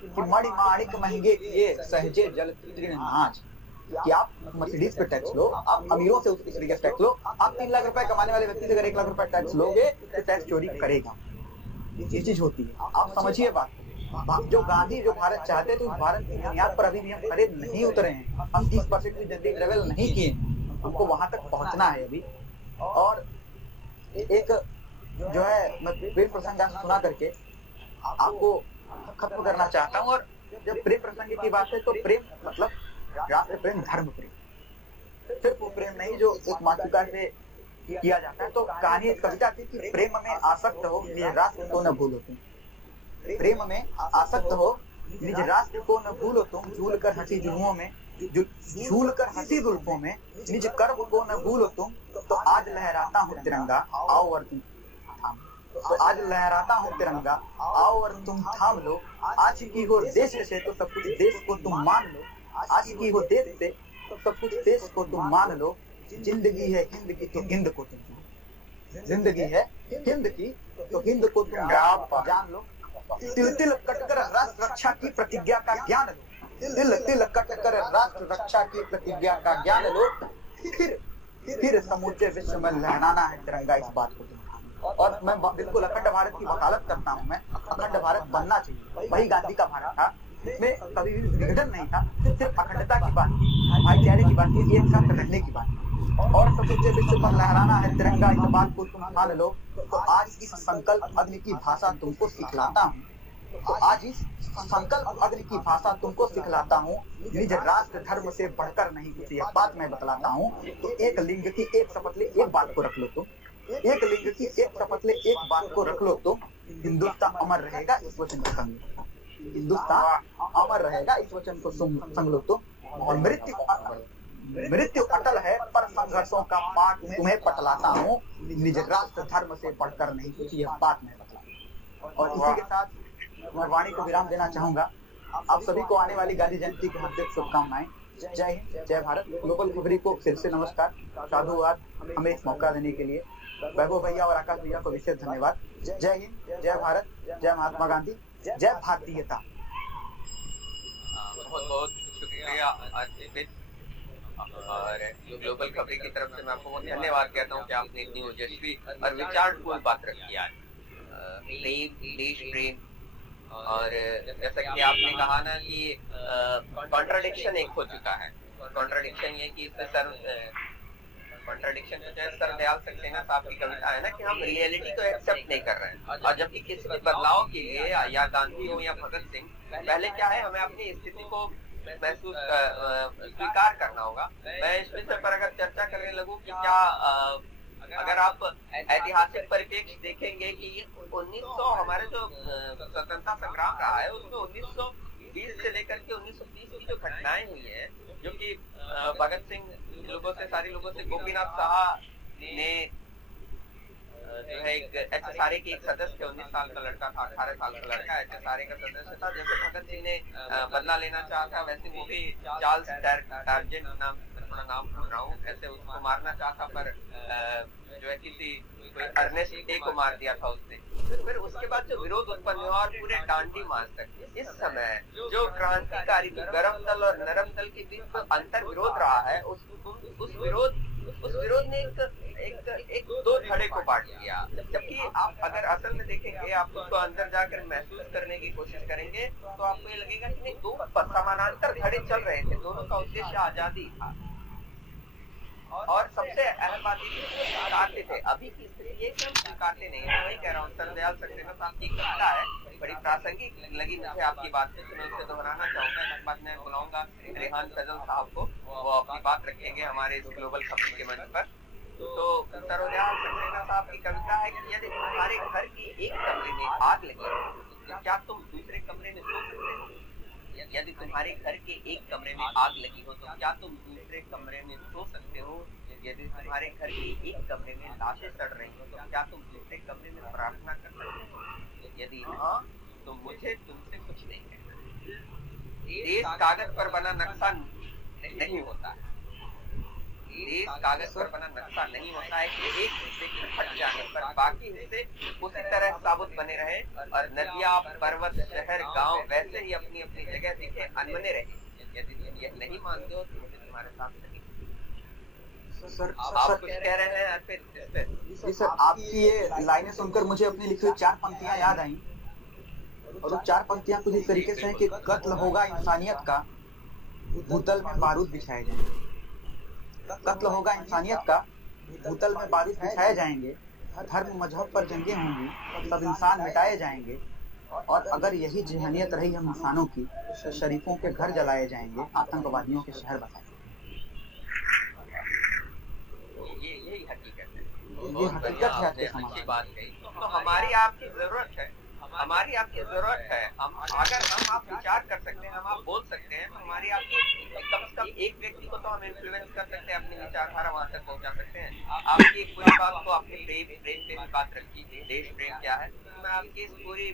कि मणि माणिक महंगे किए सहजे जल तृण नाज, कि आप मर्सिडीज पे टैक्स लो, आप अमीरों से उस तरीके से टैक्स लो। आप 3 लाख रुपए कमाने वाले व्यक्ति से अगर 1 लाख रुपए टैक्स लोगे तो टैक्स चोरी करेगा। ये चीज होती है, आप समझिए बात। जो गांधी जो भारत चाहते थे, उस भारत की बुनियाद पर अभी भी हम खड़े नहीं उतरे हैं। हम 30% भी जल्दी लेवल नहीं किए, हमको वहां तक पहुंचना है अभी। और एक जो है, मैं प्रेम प्रसंग सुना करके आपको खत्म करना चाहता हूँ। और जब प्रेम प्रसंग की बात है, तो प्रेम मतलब राष्ट्र प्रेम, धर्म प्रेम, सिर्फ वो प्रेम नहीं जो एक मातृका से किया जाता है। तो कहानी कविता थी कि प्रेम में आसक्त हो निज राष्ट्र को न भूलो तुम, प्रेम में आसक्त हो निज राष्ट्र को न भूलो तुम, झूल कर हंसी जुल्फों में, झूल कर हंसी जुल्फों में निज कर्म को न भूलो तुम। तो आज लहराता हूँ तिरंगा, आओ और तुम थाम, तो आज लहराता हूँ तिरंगा, आओ और तुम थाम लो। आज की हो देश से तो सब कुछ देश को तुम मान लो, आज की हो देश से तो सब कुछ देश को तुम मान लो। जिंदगी है हिंद की तो हिंद को तुम, जिंदगी है हिंद की तो हिंद को तुम जान लो। तिल तिल कटकर राष्ट्र रक्षा की प्रतिज्ञा का ज्ञान लो, तिल तिल कटकर राष्ट्र रक्षा की प्रतिज्ञा का ज्ञान लो। फिर समूचे विश्व में लहराना है तिरंगा, इस बात को तुम। और मैं बिल्कुल अखंड भारत की वकालत करता हूँ। मैं अखंड भारत बनना चाहिए, वही गांधी का भारत था, इसमें कभी भी विघटन नहीं था, सिर्फ अखंडता की बात थी, भाईचारे की बात थी, एक साथ रहने की बात थी। और समूचे विश्व पर लहराना है तिरंगा, इस बात को तुम मान लो। तो आज इस संकल्प अग्नि की भाषा तुमको सिखलाता हूँ, तो आज इस संकल्प अग्नि की भाषा तुमको सिखलाता हूँ। निज राष्ट्र धर्म से बढ़कर नहीं किसी, यह बात मैं बतलाता हूँ। तो एक लिंग की एक शपथ ले, एक बात को रख लो तुम, एक लिंग की एक शपथ ले, एक बात को रख लो तुम। हिंदुस्तान अमर रहेगा, इस वचन को संग लो, हिंदुस्तान अमर रहेगा, इस वचन को संग लो तुम। और मृत्यु अटल है पर संघर्षों का पाठ तुम्हें पटलाता हूँ। निज राष्ट्र धर्म से बढ़कर नहीं कुछ, यह बात मैं बतलाता हूँ। और इसी के साथ मैं वाणी को विराम देना चाहूंगा। आप सभी को आने वाली गांधी जयंती की हार्दिक शुभकामनाएं। जय हिंद, जय भारत। ग्लोबल खबरी को फिर से नमस्कार, साधुवाद हमें इस मौका देने के लिए। वैभव भैया और आकाश भैया को विशेष धन्यवाद। जय हिंद, जय भारत, जय महात्मा गांधी, जय भारतीयता। बहुत बहुत शुक्रिया। आज और ग्लोबल खबरी की तरफ से मैं आपको धन्यवाद कहता हूँ कि आपने इतनी ओजस्वी और विचारपूर्ण बात रखी आज। प्रेम, देश प्रेम, और जैसा कि आपने कहा ना कि कॉन्ट्राडिक्शन एक हो चुका है। कॉन्ट्राडिक्शन ये कि कॉन्ट्राडिक्शन जो है सर दयाल सक्सेना साहब की कविता है ना कि हम रियलिटी को एक्सेप्ट नहीं कर रहे हैं, और जबकि किसी भी बदलाव के लिए या गांधी हो या भगत सिंह, पहले क्या है हमें अपनी स्थिति को महसूस स्वीकार करना होगा। मैं इस विषय पर अगर चर्चा करने लगूं कि क्या अगर आप ऐतिहासिक परिप्रेक्ष्य देखेंगे कि 1900 हमारे जो स्वतंत्रता संग्राम रहा है उसमें 1920 से लेकर के 1930 की जो घटनाएं हुई हैं, जो कि भगत सिंह सारी लोगों से गोपीनाथ साहा ने जो है एक HSRA के एक सदस्य थे, 19 साल का लड़का था, 18 साल का लड़का HSRA का सदस्य था। जैसे भगत सिंह ने बदला लेना चाहा था, वैसे वो भी चार्ल्स टार्जेंट नाम भूल रहा हूँ, ऐसे उसको मारना चाहता, पर जो है किसी कोई अर्नेस्ट ए को मार दिया था उसने। फिर उसके बाद जो विरोध उत्पन्न हुआ और पूरे डांडी मार्च तक इस समय जो क्रांतिकारी गर्म दल और नरम दल के बीच जो अंतर विरोध रहा है, उस विरोध ने एक दो धड़े को बांट दिया। जबकि आप अगर असल में देखेंगे, आप उसको अंदर जाकर महसूस करने की कोशिश करेंगे तो आपको ये लगेगा कि नहीं, दो समानांतर धड़े चल रहे थे, दोनों का उद्देश्य आजादी था। और सबसे अहम बात ये स्वीकारते थे। अभी की स्थिति ये कि हम स्वीकारते नहीं है। वही कह रहा हूँ, सर दयाल सक्सेना साहब की कविता है, बड़ी प्रासंगिक लगी मुझे आपकी बात से, मैं उससे दोहराना चाहूंगा। इसके बाद मैं बुलाऊंगा रेहान फैजल साहब को, वो अपनी बात रखेंगे हमारे इस ग्लोबल खबरी के मंच पर। तो सर दयाल सक्सेना साहब की कविता है कि यदि तुम्हारे घर की एक कमरे में आग लगी तो क्या तुम दूसरे कमरे में सो सकते हो? यदि तुम्हारे घर के एक कमरे में आग लगी हो तो क्या तुम दूसरे कमरे में सो सकते हो? यदि तुम्हारे घर के एक कमरे में लाशें सड़ रही हो तो क्या तुम दूसरे कमरे में प्रार्थना कर सकते हो? यदि हाँ तो मुझे तुमसे कुछ नहीं कहना। देश कागज पर बना नक्शा नहीं होता है। देश कागज पर बना नक्शा नहीं होता है कि एक हिस्से के फट जाने पर बाकी हिस्से उसी तरह साबुत बने रहे और नदियां, पर्वत, शहर, गांव वैसे ही अपनी अपनी जगह दिखे, अनबने रहे। यदि तुम यह नहीं मानते हो तो मुझे तुम्हारे साथ नहीं। सर आप कुछ कह रहे हैं अर्पित? सर, आपकी ये लाइनें सुनकर मुझे अपनी लिखी हुई 4 पंक्तियां याद आई, और वो 4 पंक्तियां कुछ इस तरीके से हैं कि कत्ल होगा इंसानियत का, भूतल में बारूद बिछाए जाएंगे। कत्ल होगा इंसानियत का, भूतल में बारूद बिछाए जाएंगे, धर्म मजहब पर जंगें होंगी, सब इंसान मिटाए जाएंगे, और अगर यही जहनीत रही हम इंसानों की तो शरीफों के घर जलाए जाएंगे, आतंकवादियों के शहर बसाए। यही हकीकत है। ये हकीकत है आपके अच्छी बात कही। तो हमारी आपकी जरूरत है, हमारी आपकी जरूरत है। हम अगर हम आप विचार कर सकते हैं, हम आप बोल सकते हैं, तो हमारी आपकी कम से कम एक व्यक्ति को तो हम इन्फ्लुएंस कर सकते हैं, अपनी विचारधारा वहां तक पहुंचा सकते हैं। आपकी एक पूरी बात को आपने प्रेम पे बात रखी थी, देश प्रेम क्या है। मैं आपकी इस पूरी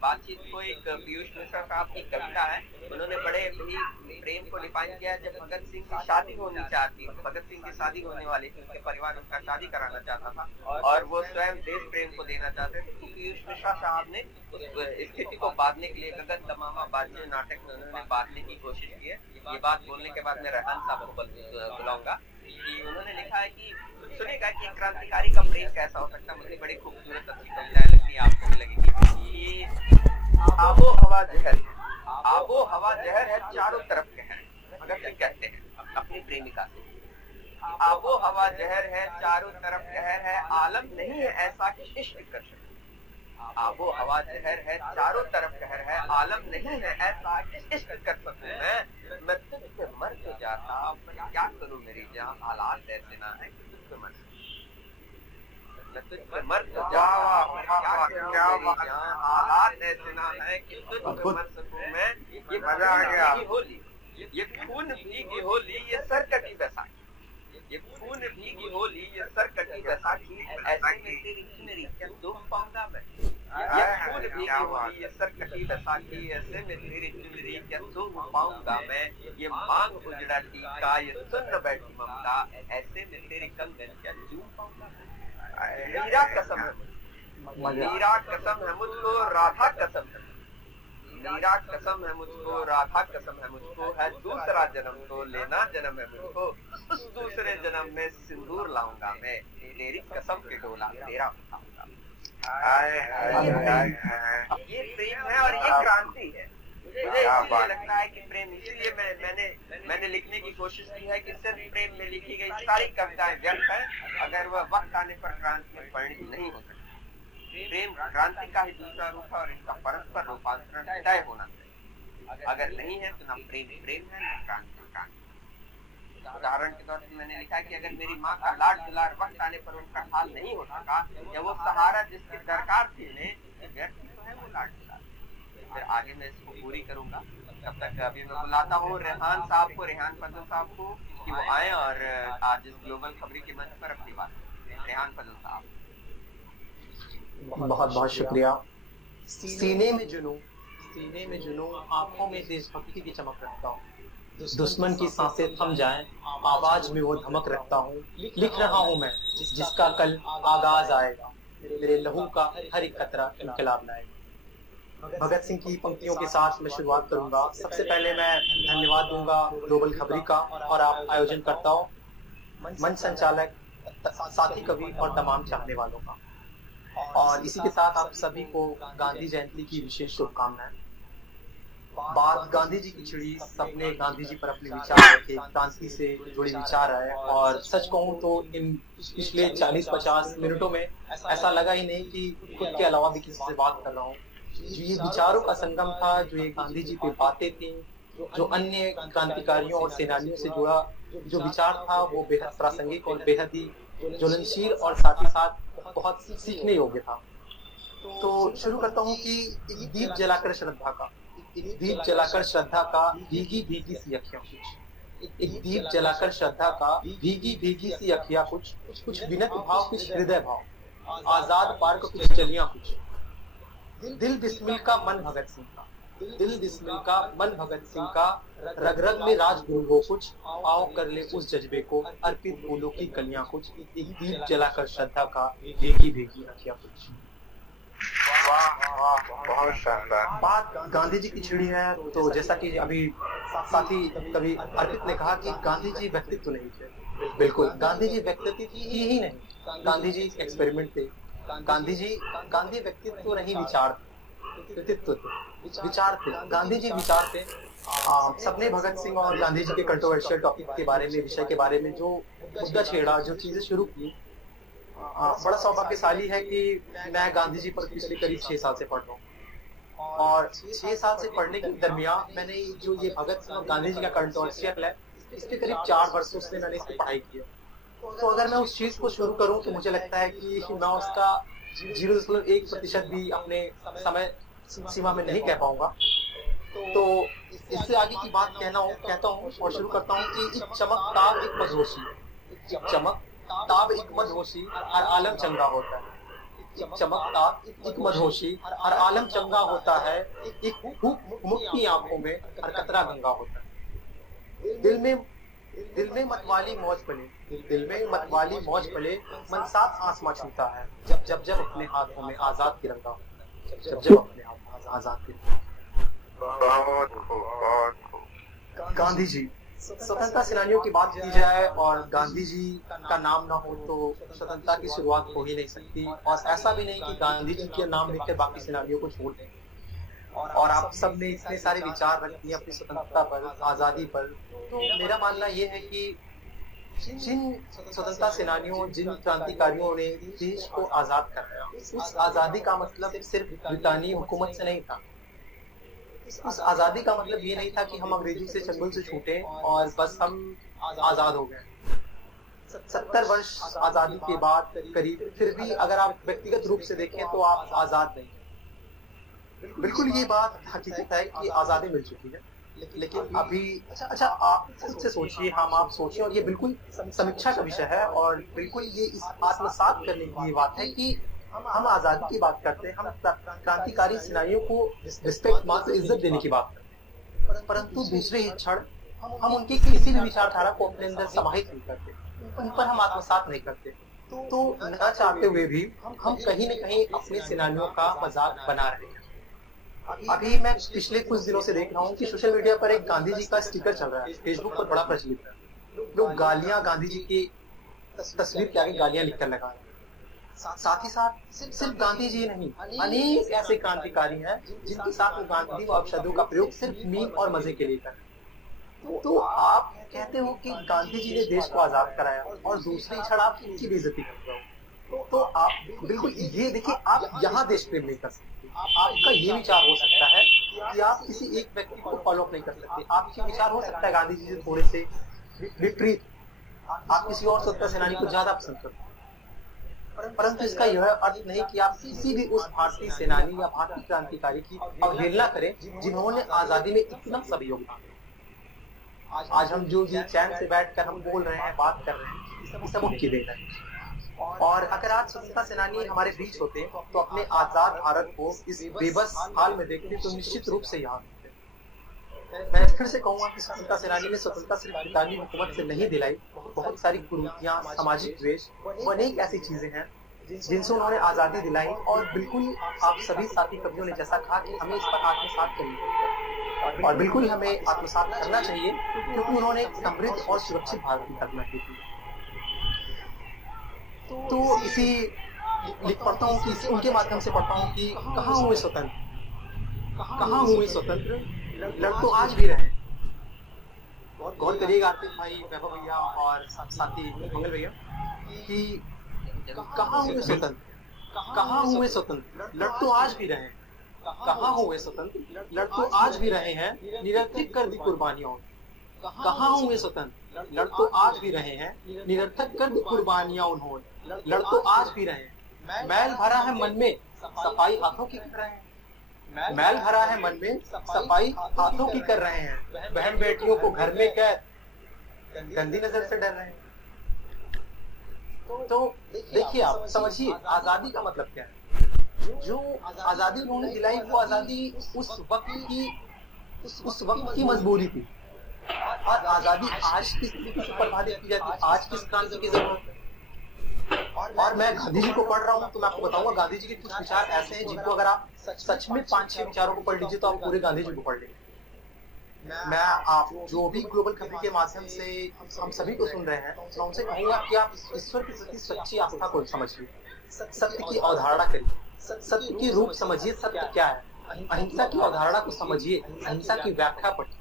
बातचीत को एक पीयूष मिश्रा साहब की कविता है, उन्होंने बड़े ही प्रेम को डिफाइन किया। जब भगत सिंह की शादी होनी चाहती, भगत सिंह की शादी होने वाली थी, उनके परिवार उनका शादी कराना चाहता था और वो स्वयं देश प्रेम को देना चाहते थे, तो पीयूष मिश्रा साहब ने उस स्थिति को बांधने के लिए गगन तमामा बाजी नाटक में उन्होंने बांधने की कोशिश की है। ये बात बोलने के बाद मैं रेहान साहब को बुलाऊंगा कि उन्होंने लिखा है कि सुनेगा कि क्रांतिकारी का प्रेम कैसा हो सकता है। मुझे बड़ी खूबसूरत अच्छी कविताएं लगती है, आपको भी लगेगी। आबो हवा जहर, आबो हवा जहर है, चारों तरफ कहर। भगत सिंह कहते हैं अपनी प्रेमिका से, आबो हवा जहर है, चारों तरफ कहर है, आलम नहीं है ऐसा कि इश्क कर सके। आबो हवा जहर है, चारों तरफ कहर है, आलम नहीं है ऐसा कि इश्क कर सकूं मैं तुझसे मर तो जाता, मैं क्या करूं मेरी जान, हालात ऐसे ना है कि तुझसे मर सकूं। मैं तुझसे मर तो जाता, मैं क्या करूं मेरी जान, हालात ऐसे ना है कि तुझसे मर सकूं मैं। ये मजा आ गया। होली, ये खून भीगी होली, ये सरकटी बैसाखी, ये खून भीगी होली, ये सरकटी बैसाखी, ऐसे में तेरी चुनरी क्या तुम पाऊंगा मैं। ये खून भीगी होली, ये सरकटी बैसाखी, ऐसे में तेरी चुनरी क्या तुम पाऊंगा मैं। ये मांग उजड़ा टीका, ये सुन बैठी ममता, ऐसे में तेरी कंगन क्या चूम पाऊंगा मैं। मीरा कसम है, मीरा कसम है मुझको, राधा कसम है, मीरा कसम है मुझको, राधा कसम है मुझको, है दूसरा जन्म तो लेना जन्म है मुझको, उस दूसरे जन्म में सिंदूर लाऊंगा मैं, तेरी कसम के डोला तेरा उठाऊंगा। ये प्रेम है और ये क्रांति है। मुझे इसीलिए लगता है कि प्रेम, इसीलिए मैंने लिखने की कोशिश की है कि सिर्फ प्रेम में लिखी गई सारी कविताएं व्यर्थ है अगर वह वक्त आने पर क्रांति में परिणित नहीं हो सकती। प्रेम क्रांति का ही दूसरा रूप है और इसका परस्पर रूपांतरण तय होना चाहिए। अगर नहीं है तो ना प्रेम प्रेम है ना क्रांति क्रांति। उदाहरण के तौर पर मैंने लिखा कि अगर मेरी माँ का लाड दुलार वक्त आने पर उनका हाल नहीं हो सका, या वो सहारा जिसकी दरकार थी उन्हें, व्यक्ति तो है वो लाड दुलार। फिर आगे मैं इसको पूरी करूंगा। तब तक अभी मैं बुलाता हूँ रेहान साहब को, रेहान फजल साहब को, कि वो आए और आज इस ग्लोबल खबरी के मंच पर अपनी बात करें। रेहान फजल साहब। बहुत बहुत शुक्रिया। सीने में जुनून, आंखों में देशभक्ति की चमक रखता हूँ, दुश्मन की सांसें थम जाएं, आवाज में वो धमक रखता हूँ। लिख रहा हूँ मैं जिसका कल आगाज आएगा, मेरे लहू का हर एक कतरा इनकलाब लाएगा। भगत सिंह की पंक्तियों के साथ मैं शुरुआत करूंगा। सबसे पहले मैं धन्यवाद दूंगा ग्लोबल खबरी का और आप आयोजन करताओं, मंच संचालक, साथी कवि और तमाम चाहने वालों का। और इसी के साथ आप सभी को गांधी जयंती की विशेष शुभकामनाएं। बात गांधी जी की छिड़ी, सबने गांधी जी पर अपने विचार रखे, क्रांति से जुड़े विचार आए, और सच कहूं तो इन पिछले 40-50 मिनटों में ऐसा लगा ही नहीं कि खुद के अलावा भी किसी से बात कर रहा हूँ। जो ये विचारों का संगम था, जो ये गांधी जी पे बातें थी, जो अन्य क्रांतिकारियों और सेनानियों से जुड़ा जो विचार था, वो बेहद प्रासंगिक और बेहद ही ज्वलनशील और साथ ही साथ बहुत सीखने योग्य था। तो शुरू करता हूँ कि एक दीप जलाकर श्रद्धा का भीगी भीगी सी अखियां कुछ, एक दीप जलाकर श्रद्धा का भीगी भीगी सी अखियां कुछ विनत भाव, कुछ हृदय भाव, आजाद पार्क कुछ चलियां कुछ, दिल बिस्मिल का मन भगत सिंह का, दिल बिस्मिल का मन भगत सिंह का, रग रग में राजगुरु हो कुछ, आओ कर ले उस जज्बे को, अर्पित फूलों की कलियां कुछ, एक दीप जलाकर श्रद्धा का भीगी भीगी अखियां कुछ। बहुत शानदार। बात गांधी जी की छिड़ी है, तो जैसा कि अभी साथी कवि अर्पित ने कहा कि गांधी जी व्यक्तित्व नहीं थे। बिल्कुल, गांधी जी व्यक्तित्व ही नहीं, गांधी जी एक्सपेरिमेंट थे। गांधी व्यक्तित्व नहीं, विचार थे। गांधी जी विचार थे। सबने भगत सिंह और गांधी जी के कंट्रोवर्शियल टॉपिक के बारे में, विषय के बारे में जो मुद्दा छेड़ा, जो चीजें शुरू की, बड़ा सौभाग्यशाली है कि मैं गांधी जी पर पिछले करीब 6 साल से पढ़ रहा हूँ, और 6 साल से पढ़ने के दरमियान मैंने जो ये भगत सिंह और गांधी जी का कंट्रोवर्शियल है, इसके करीब 4 वर्षों से मैंने इसकी पढ़ाई की है। तो अगर मैं उस चीज को शुरू करूं तो मुझे लगता है कि मैं उसका 0.1% भी अपने समय सीमा में नहीं कह पाऊंगा। तो इससे आगे की बात कहता हूँ और शुरू करता हूँ कि एक चमकताब एक मदहोशी हर आलम चंगा होता है। एक चमकताब एक मदहोशी हर आलम चंगा होता है, एक मुक्ति आंखों में हर कतरा गंगा होता है। दिल में मतवाली मौज पले, मन साथ आसमां छूता है, जब अपने हाथों में आजाद तिरंगा होता है, जब अपने हाथों में आजाद तिरंगा। गांधी जी, स्वतंत्रता सेनानियों की बात की जाए और गांधी जी का नाम ना हो तो स्वतंत्रता की शुरुआत हो ही नहीं सकती। और ऐसा भी नहीं कि गांधी जी के नाम लेकर बाकी सेनानियों को छोड़ दें। और आप सब ने इतने सारे विचार रख दिए अपनी स्वतंत्रता पर, आजादी पर। तो मेरा मानना ये है कि जिन स्वतंत्रता सेनानियों, जिन क्रांतिकारियों ने देश को आजाद कराया, उस आजादी का मतलब सिर्फ ब्रिटानी हुकूमत से नहीं था। उस आजादी का मतलब ये नहीं था कि हम अंग्रेजी से चंगुल से छूटे और बस हम आजाद हो गए। 70 वर्ष आजादी के बाद करीब, फिर भी अगर आप व्यक्तिगत रूप से देखें तो आप आजाद नहीं। बिल्कुल ये बात हकीकत है कि आजादी मिल चुकी है, लेकिन अभी अच्छा आप खुद से सोचिए, आप सोचिए, और ये बिल्कुल समीक्षा का विषय है और बिल्कुल ये इस आत्मसात करने की ये बात है कि हम आजादी की बात करते हैं, हम क्रांतिकारी सेनानियों को रिस्पेक्ट, मात्र इज्जत देने की बात करते हैं, परंतु दूसरे ही क्षण हम उनकी किसी भी विचारधारा को अपने अंदर समाहित नहीं करते, उन पर हम आत्मसात नहीं करते। तो न चाहते हुए भी हम कहीं न कहीं अपने सेनानियों का मजाक बना रहे हैं। अभी मैं पिछले कुछ दिनों से देख रहा हूँ कि सोशल मीडिया पर एक गांधी जी का स्टिकर चल रहा है, फेसबुक पर बड़ा प्रचलित है। लोग गालियां गांधी जी की तस्वीर के आगे गालियां लिखकर लगा रहे हैं। साथ ही साथ सिर्फ गांधी जी नहीं, अनेक ऐसे क्रांतिकारी हैं जिनके साथ वो गांधी व अपशब्दों का प्रयोग सिर्फ मीम और मजे के लिए कर रहे हैं। तो आप कहते हो कि गांधी जी ने देश को आजाद कराया और दूसरी क्षण आप इनकी बेइज्जती कर रहे हो, तो आप बिल्कुल ये देखिए, आप यहाँ देश प्रेम नहीं कर सकते। आपका ये विचार हो सकता है कि आप किसी एक व्यक्ति को फॉलो अप नहीं कर सकते। आपके विचार हो सकता है गांधी जी से थोड़े से विपरीत, आप किसी और स्वतंत्रता सेनानी को ज्यादा पसंद करते हैं, परंतु इसका यह अर्थ नहीं कि आप किसी भी उस भारतीय सेनानी या भारतीय क्रांतिकारी की अवहेलना करें जिन्होंने आजादी में इतना सब योगदान दिया। आज हम जो ये चैन से बैठकर हम बोल रहे हैं, बात कर रहे हैं, सब उनकी देन है। और अगर आज स्वतंत्रता सेनानी हमारे बीच होते तो अपने आजाद भारत को इस बेबस हाल में देखते तो निश्चित रूप से याद होते। मैं फिर से कहूंगा कि स्वतंत्रता सेनानी ने स्वतंत्रता सिर्फ ब्रिटानी हुकूमत से नहीं दिलाई, बहुत सारी कुरीतियां, सामाजिक द्वेष, अनेक ऐसी चीजें हैं जिनसे उन्होंने आजादी दिलाई। और बिल्कुल आप सभी साथी कवियों ने जैसा कहा कि हमें इस पर आत्मसात करनी चाहिए, और बिल्कुल हमें आत्मसात करना चाहिए क्योंकि उन्होंने एक समृद्ध और सुरक्षित भारत की कल्पना की थी। तो इसी लिख पढ़ता हूँ कि उनके माध्यम से पढ़ता हूँ कि कहाँ हुए स्वतंत्र, कहाँ हुए स्वतंत्र, लड़ तो आज भी रहे। गौर करिएगा आर्थिक भाई, वैभव भैया और साथी मंगल भैया कि कहाँ हुए स्वतंत्र, कहाँ हुए स्वतंत्र, लड़ तो आज भी रहे। कहाँ हुए स्वतंत्र, लड़ तो आज भी रहे हैं, निरर्थक कर दी कुर्बानियों। कहाँ हुए स्वतंत्र, लड़ तो आज भी रहे हैं, निरर्थक कर दी कुर्बानियां उन्होंने। लड़ तो आज भी रहे, मैल भरा है मन में, सफाई हाथों की कर रहे हैं। मैल भरा है मन में, सफाई हाथों की कर रहे हैं। बहन बेटियों को घर में कैद, गंदी नजर से डर रहे हैं। तो देखिए, आप समझिए आजादी का मतलब क्या है। जो आजादी उन्होंने दिलाई वो आजादी उस वक्त की मजबूरी थी। और आजादी आज किस तरीके से प्रभावित की जाती है, आज किस क्रांति की जरूरत है। और मैं गांधी जी को पढ़ रहा हूँ तो मैं आपको बताऊंगा गांधी जी के कुछ विचार ऐसे हैं जिनको अगर आप सच में 5-6 विचारों को पढ़ लीजिए तो आप पूरे गांधी जी को पढ़ लेंगे। मैं आप जो भी ग्लोबल खबरी के माध्यम से हम सभी को सुन रहे हैं, मैं उनसे कहूंगा कि आप ईश्वर के प्रति सच्ची आस्था को समझिए, सत्य की अवधारणा करिए, सत्य की रूप समझिए, सत्य क्या है, अहिंसा की अवधारणा को समझिए, अहिंसा की व्याख्या पढ़िए।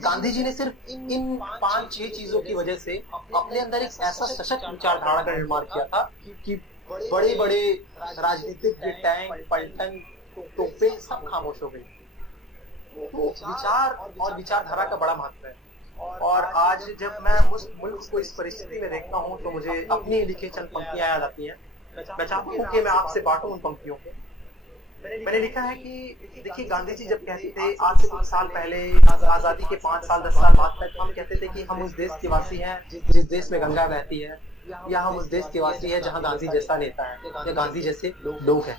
गांधी जी ने सिर्फ इन 5-6 चीजों की वजह से अपने अंदर एक ऐसा सशक्त विचारधारा का निर्माण किया था कि बड़े बड़े राजनीतिक टैंक, पलटन, तोपे सब खामोश हो गए। तो विचार और विचारधारा का बड़ा महत्व है। और आज जब मैं मुल्क को इस परिस्थिति में देखता हूँ तो मुझे अपनी लिखी चंद पंक्तियां याद आती हैं। मैं चाहता हूँ कि मैं आपसे बांटूं उन पंक्तियों को। मैंने लिखा है कि देखिए, गांधी जी जब कहते थे आज से कुछ साल पहले, आजादी के 5 साल 10 साल बाद तक हम कहते थे कि हम उस देश के वासी हैं जिस देश में गंगा बहती है, या हम उस देश के वासी हैं जहां गांधी जैसा नेता है या गांधी जैसे लोग हैं।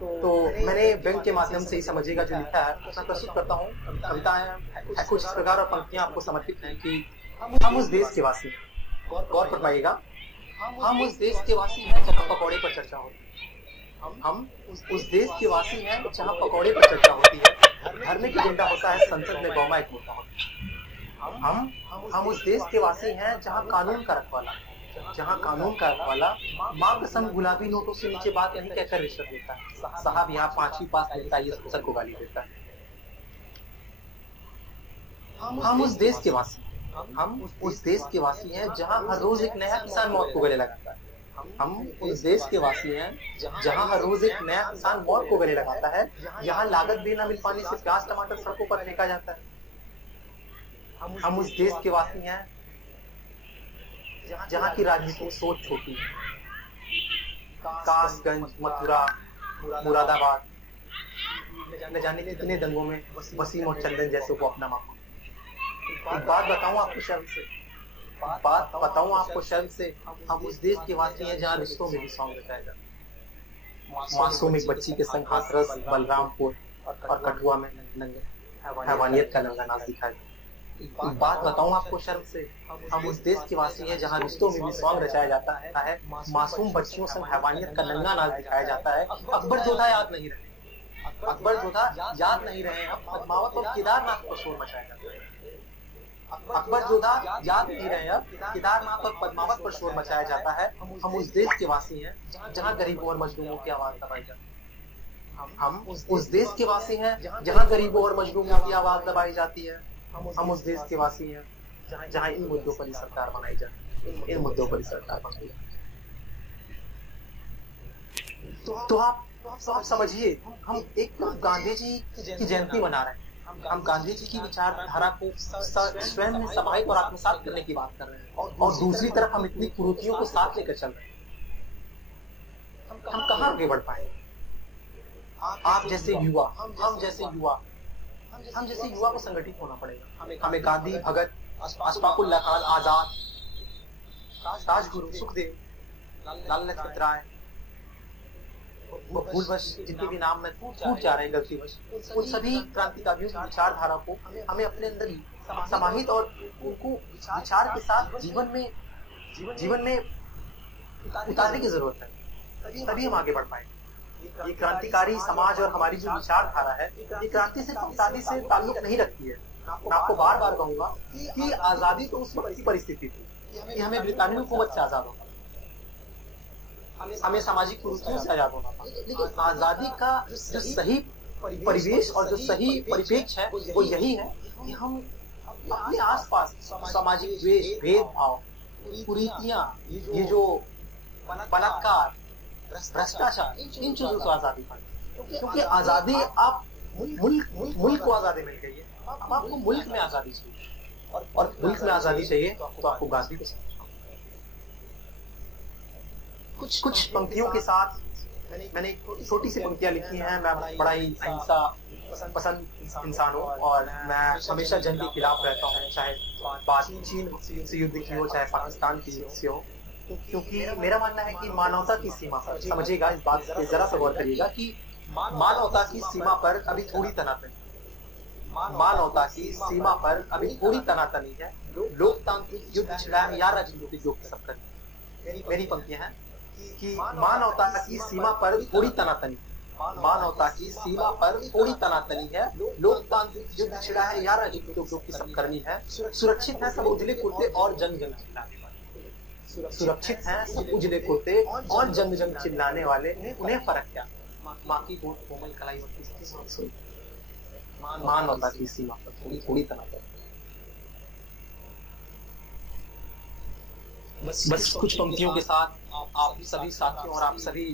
तो मैंने व्यंग के माध्यम से ही समझिएगा जो लिखा है मैं प्रस्तुत करता हूँ। कविताएं कुछ इस प्रकार और पंक्तियां आपको समर्पित हैं कि हम उस देश के वासी हैं। गौर फरमाइएगा, हम उस देश के वासी हैं जहाँ पकौड़े पर चर्चा होती है। हम उस देश के वासी हैं जहाँ पकौड़े पर चर्चा होती है, धार्मिक एजेंडा होता है, संसद में गौमायक होता है। हम उस देश के वासी हैं जहाँ कानून का रखवाला माँ कसम गुलाबी नोटों से नीचे बात नहीं कहकर रिश्वत देता है। साहब यहाँ 5वीं पास नेता ये संसद को गाली देता है। हम उस देश के वासी हैं जहाँ हर रोज एक नया किसान मौत को गले लगाता है। हम उस देश के वासी हैं जहां हर रोज एक नया किसान मौत को गले लगाता है, यहाँ लागत भी न मिल पाने से प्याज टमाटर सड़कों पर फेंका जाता है। हम उस देश के वासी हैं जहाँ की राजनीतिक सोच छोटी है। कासगंज, मथुरा, मुरादाबाद, न जाने कितने दंगों में वसीम और चंदन जैसे को अपना मांगो। एक बात बताऊं आपको शर्म से, हम उस देश के वासी हैं जहाँ रिश्तों में भी सॉन्ग रचाया जाता है। मासूम एक बच्ची के संग हाथरस, बलरामपुर और कठुआ में हैवानियत का नंगा नाच दिखाया। एक बात बताऊं आपको शर्म से, हम उस देश के वासी हैं जहाँ रिश्तों में भी सॉन्ग रचाया जाता है, मासूम बच्चियों संग हैवानियत का नंगा नाच दिखाया जाता है। अकबर जोधा याद नहीं रहे, अकबर जो था याद नहीं रहे अब पद्मावत और केदारनाथ पर शोर मचाया जाता है। अकबर जो था याद नहीं रहे अब केदारनाथ और पद्मावत पर शोर मचाया जाता है। हम उस देश के वासी हैं जहाँ गरीबों और मजलूमों की आवाज दबाई जाती है। हम उस देश के वासी हैं जहाँ गरीबों और मजलूमों की आवाज दबाई जाती है। हम उस देश के वासी हैं जहाँ इन मुद्दों पर ही सरकार बनाई जाती है। इन मुद्दों पर ही सरकार बनाई जाती है। तो आप समझिए, हम एक गांधी जी की जयंती मना रहे हैं। हम गांधी जी की विचारधारा को स्वयं में समाहित और आत्मसात करने की बात कर रहे हैं, और दूसरी तरफ हम इतनी कुरीतियों को साथ लेकर चल रहे हैं। हम कहाँ आगे बढ़ पाएंगे? आप जैसे युवा, हम जैसे युवा को संगठित होना पड़ेगा। हमें गांधी, भगत, अशफाकुल्लाह खान, आजाद, राजगुरु, सुखदेव, लाला लाजपत राय, भूलवश जिनके भी नाम में छूट जा रहे हैं गलतीवश, उन सभी क्रांतिकारियों की विचारधारा को हमें अपने अंदर ही समाहित और उनको विचार के साथ जीवन में उतारने की जरूरत है। तभी हम आगे बढ़ पाएंगे। ये क्रांतिकारी समाज और हमारी जो विचारधारा है, ये क्रांति से आजादी से ताल्लुक नहीं रखती है। मैं आपको बार बार कहूंगा कि आजादी तो उस वक्त की परिस्थिति थी कि हमें ब्रितानी हुकूमत से आजाद होना, हमें सामाजिक कुरीतियों से आजाद होना था। लेकिन आजादी का जो सही परिवेश और जो सही परिप्रेक्ष्य है वो यही है कि हम अपने आसपास सामाजिक द्वेष, भेदभाव, कुरीतियां, ये जो बलात्कार, भ्रष्टाचार, इन चीजों से आजादी पाए। क्योंकि आजादी, आप मुल्क को आजादी मिल गई है, अब आपको मुल्क में आजादी चाहिए, और मुल्क में आजादी चाहिए तो आपको गांधी को समझना। कुछ पंक्तियों के साथ मैंने छोटी सी पंक्तियां लिखी हैं। मैं बड़ा ही अहिंसा पसंद इंसान हूँ, और मैं हमेशा जंग के खिलाफ रहता हूँ, चाहे बात चीन से युद्ध की हो, चाहे पाकिस्तान की युद्ध से हो। क्योंकि मेरा मानना है कि मानवता की सीमा पर, समझिएगा, इस बात पे जरा सा गौर करिएगा कि मानवता की सीमा पर अभी थोड़ी तनातनी, मानवता की सीमा पर अभी थोड़ी तनातनी है। लोकतांत्रिक युद्ध छिड़ा या राजनीतिक युद्ध सब कर। मेरी पंक्तियां हैं कि मानवता की सीमा पर थोड़ी तनातनी, मानवता की सीमा पर थोड़ी तनातनी है। लोकतांत्रिक युद्ध छिड़ा है या राजनीतिक युद्ध की सब करनी है। सुरक्षित है सब उजले कुर्ते और जंग जंग चिल्लाने वाले, सुरक्षित है सब उजले कुर्ते और जंग जंग चिल्लाने वाले, उन्हें फर्क क्या? माँ की गोद कोमल कलाई होती, मानवता की सीमा पर थोड़ी तनातनी। बस कुछ पंक्तियों के साथ आप सभी साथियों और आप सभी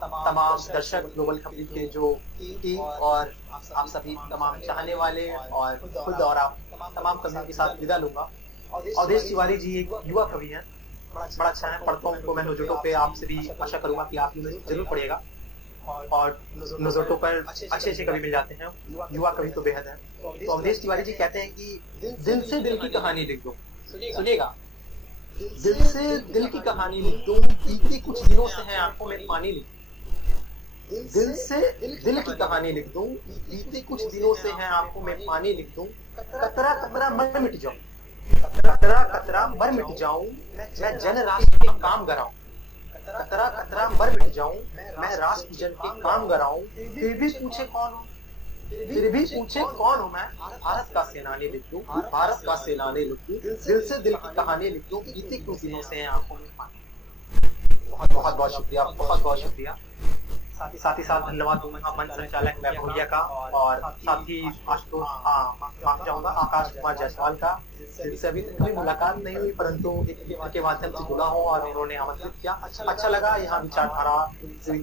तमाम दर्शक ग्लोबल खबरी के जो टीम और आप सभी तमाम चाहने वाले और खुद और आप तमाम कवियों के साथ विदा लूंगा। अवधेश तिवारी जी एक युवा कवि हैं, बड़ा अच्छा है, पढ़ता हूँ उनको मैं नोजोटो पे। आपसे भी आशा करूंगा कि आप जरूर पढ़िएगा, और नोजोटो पर अच्छे कवि मिल जाते हैं, युवा कवि तो बेहद है। तो अवधेश तिवारी जी कहते हैं कि दिल से दिल की कहानी लिख दो, सुनिएगा, दिल से दिल की कहानी लिख दो, बीते कुछ दिनों से है आंखों में पानी लिख दो। दिल से दिल की कहानी लिख दूं, बीते कुछ दिनों से है आंखों में पानी लिख दूं, कतरा कतरा मर मिट जाऊं, कतरा कतरा मर मिट जाऊं, मैं जन राष्ट्र के काम कराऊं, कतरा कतरा मर मिट जाऊं, मैं राष्ट्र जन के काम कराऊं। फिर भी पूछे कौन हूं, फिर भी पूछे कौन हूं मैं, भारत का सेनानी लिख दूं, भारत का सेनानी लिख दूं, दिल से दिल की कहानी लिख दूं, बीते कुछ दिनों से है आंखों में पानी। बहुत बहुत शुक्रिया, बहुत बहुत शुक्रिया। साथ ही साथ धन्यवाद दूंगा मंच संचालक वैभव भैया का, और साथ ही आशुतोष माफ चाहूंगा आकाश कुमार जायसवाल का, जिनसे अभी तक कभी मुलाकात नहीं हुई, परंतु एक मित्र के माध्यम से जुड़ा हूँ और उन्होंने आमंत्रित किया। अच्छा लगा यहाँ विचारधारा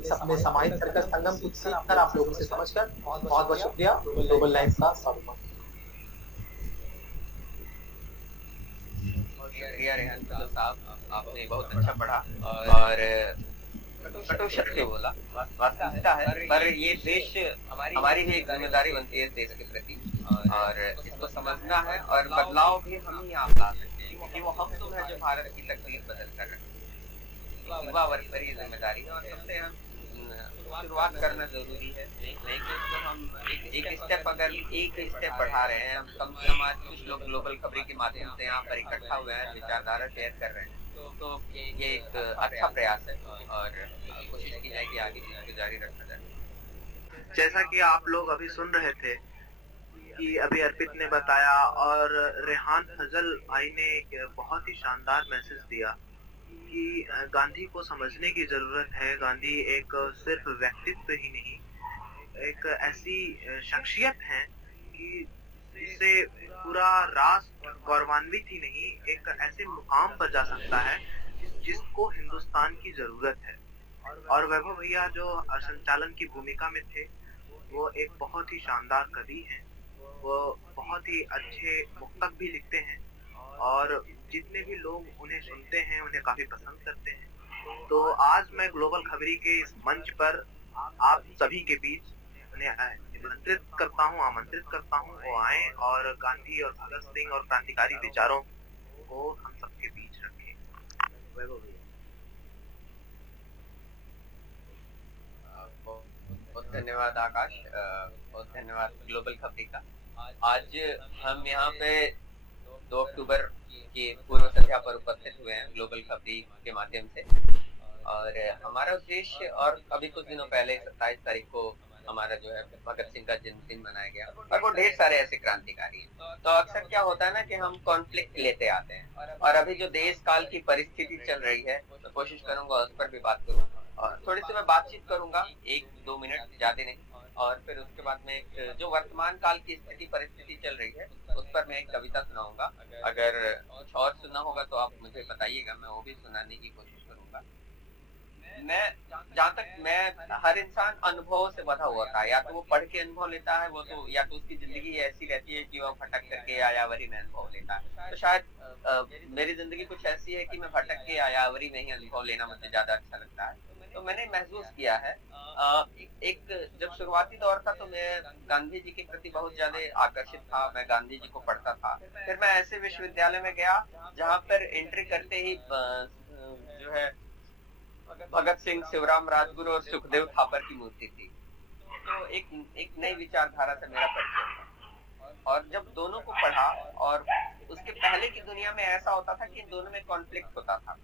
सब में समाहित कर संगम कुछ सीखकर आप लोगों से समझकर। बहुत बहुत शुक्रिया। ग्लोबल लाइव का स्वागत। आपने बहुत अच्छा पढ़ा और कटु शब्द बोला, वास्तविकता है, पर ये देश हमारी ही एक जिम्मेदारी बनती है देश के प्रति, और इसको समझना है, और बदलाव भी हम ही आप ला सकते हैं, क्योंकि वो हम तुम है जो भारत की तकदीर बदल कर रहे हैं। युवा वर्ग पर ये जिम्मेदारी है, और सबसे हम शुरुआत करना जरूरी है। नहीं तो हम एक स्टेप बढ़ा रहे हैं। हम कम से कम आज कुछ लोग ग्लोबल खबरी के माध्यम से यहाँ पर इकट्ठा हुए हैं, विचारधारा शेयर कर रहे हैं, तो ये एक अच्छा प्रयास है, और कोशिश की जाएगी आगे इसको जारी रखा जाए। जैसा कि आप लोग अभी सुन रहे थे कि अभी अर्पित ने बताया और रेहान फजल भाई ने एक बहुत ही शानदार मैसेज दिया कि गांधी को समझने की जरूरत है। गांधी एक सिर्फ व्यक्तित्व ही नहीं, एक ऐसी शख्सियत है कि जिससे पूरा राष्ट्र गौरवान्वित ही नहीं, एक ऐसे मुकाम पर जा सकता है जिसको हिंदुस्तान की जरूरत है। और वैभव भैया जो संचालन की भूमिका में थे, वो एक बहुत ही शानदार कवि हैं। वो बहुत ही अच्छे मुक्तक भी लिखते हैं और जितने भी लोग उन्हें सुनते हैं उन्हें काफी पसंद करते हैं। तो आज मैं ग्लोबल खबरी के इस मंच पर आप सभी के बीच उन्हें आमंत्रित करता हूँ वो आए और गांधी और भगत सिंह और क्रांतिकारी विचारों को हम सबके बीच रखें। बहुत धन्यवाद आकाश, बहुत धन्यवाद ग्लोबल खबरी का। आज हम यहाँ पे 2 अक्टूबर की पूर्व संध्या पर उपस्थित हुए हैं ग्लोबल खबरी के माध्यम से, और हमारा उद्देश्य, और अभी कुछ दिनों पहले 27 तारीख को हमारा जो है भगत सिंह का जन्मदिन मनाया गया, और वो ढेर सारे ऐसे क्रांतिकारी हैं। तो अक्सर क्या होता है ना कि हम कॉन्फ्लिक्ट लेते आते हैं, और अभी जो देश काल की परिस्थिति चल रही है तो कोशिश करूंगा उस पर भी बात करूं, और थोड़ी सी मैं बातचीत करूंगा 1-2 मिनट, ज्यादा नहीं, और फिर उसके बाद में जो वर्तमान काल की स्थिति परिस्थिति चल रही है उस पर मैं एक कविता सुनाऊंगा। अगर कुछ और सुनना होगा तो आप मुझे बताइएगा, मैं वो भी सुनाने की कोशिश करूंगा। मैं जहाँ तक मैं हर इंसान अनुभव से बधा हुआ था, या तो वो पढ़ के अनुभव लेता है, वो तो या तो उसकी जिंदगी ऐसी रहती है कि वो भटक करके आयावरी में अनुभव लेता है। तो शायद मेरी जिंदगी कुछ ऐसी है कि मैं भटक के आयावरी में ही अनुभव लेना मुझे ज्यादा अच्छा लगता है। तो मैंने महसूस किया है, एक जब शुरुआती दौर था तो मैं गांधी जी के प्रति बहुत ज्यादा आकर्षित था, मैं गांधी जी को पढ़ता था। फिर मैं ऐसे विश्वविद्यालय में गया जहाँ पर एंट्री करते ही जो है भगत सिंह, शिवराम राजगुरु और सुखदेव थापर की मूर्ति थी। तो एक नई विचारधारा से मेरा परिचय था, और जब दोनों को पढ़ा, और उसके पहले की दुनिया में ऐसा होता था कि इन दोनों में कॉन्फ्लिक्ट होता था,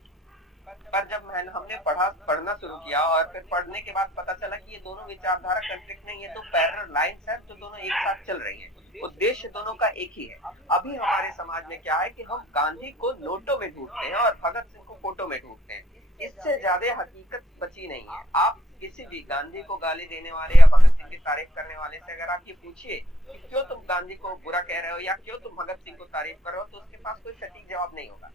पर जब हमने पढ़ना शुरू किया और फिर पढ़ने के बाद पता चला कि ये दोनों विचारधारा कॉन्फ्लिक्ट नहीं है, तो पैरेलल लाइंस है, तो दोनों एक साथ चल रही हैं। उद्देश्य दोनों का एक ही है। अभी हमारे समाज में क्या है कि हम गांधी को नोटों में ढूंढते हैं और भगत सिंह को फोटो में ढूंढते हैं। इससे ज्यादा हकीकत बची नहीं है। आप किसी भी गांधी को गाली देने वाले या भगत सिंह की तारीफ करने वाले से अगर आप ये पूछिए कि क्यों तुम गांधी को बुरा कह रहे हो या क्यों तुम भगत सिंह को तारीफ कर रहे हो, तो उसके पास कोई सटीक जवाब नहीं होगा।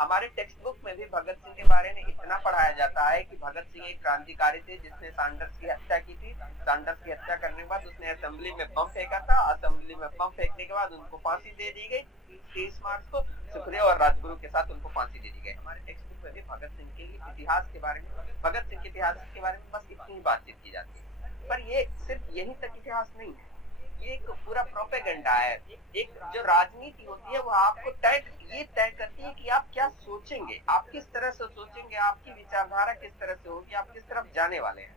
हमारे टेक्स्ट बुक में भी भगत सिंह के बारे में इतना पढ़ाया जाता है कि भगत सिंह एक क्रांतिकारी थे जिसने सैंडर्स की हत्या की थी। सैंडर्स की हत्या करने के बाद उसने असेंबली में बम फेंका था। असेंबली में बम फेंकने के बाद उनको फांसी दे दी गई 30 मार्च को। सुखदेव और राजगुरु के साथ उनको फांसी दे दी गई। हमारे टेक्स्ट बुक में भी भगत सिंह के इतिहास के बारे में, भगत सिंह के इतिहास के बारे में बस इतनी ही बातचीत की जाती है। पर ये सिर्फ यहीं तक इतिहास नहीं है, ये एक पूरा प्रोपेगेंडा है। एक जो राजनीति होती है वो आपको तय करती है कि आप क्या सोचेंगे, आप किस तरह से सोचेंगे, आपकी विचारधारा किस तरह से होगी, आप किस तरफ जाने वाले हैं।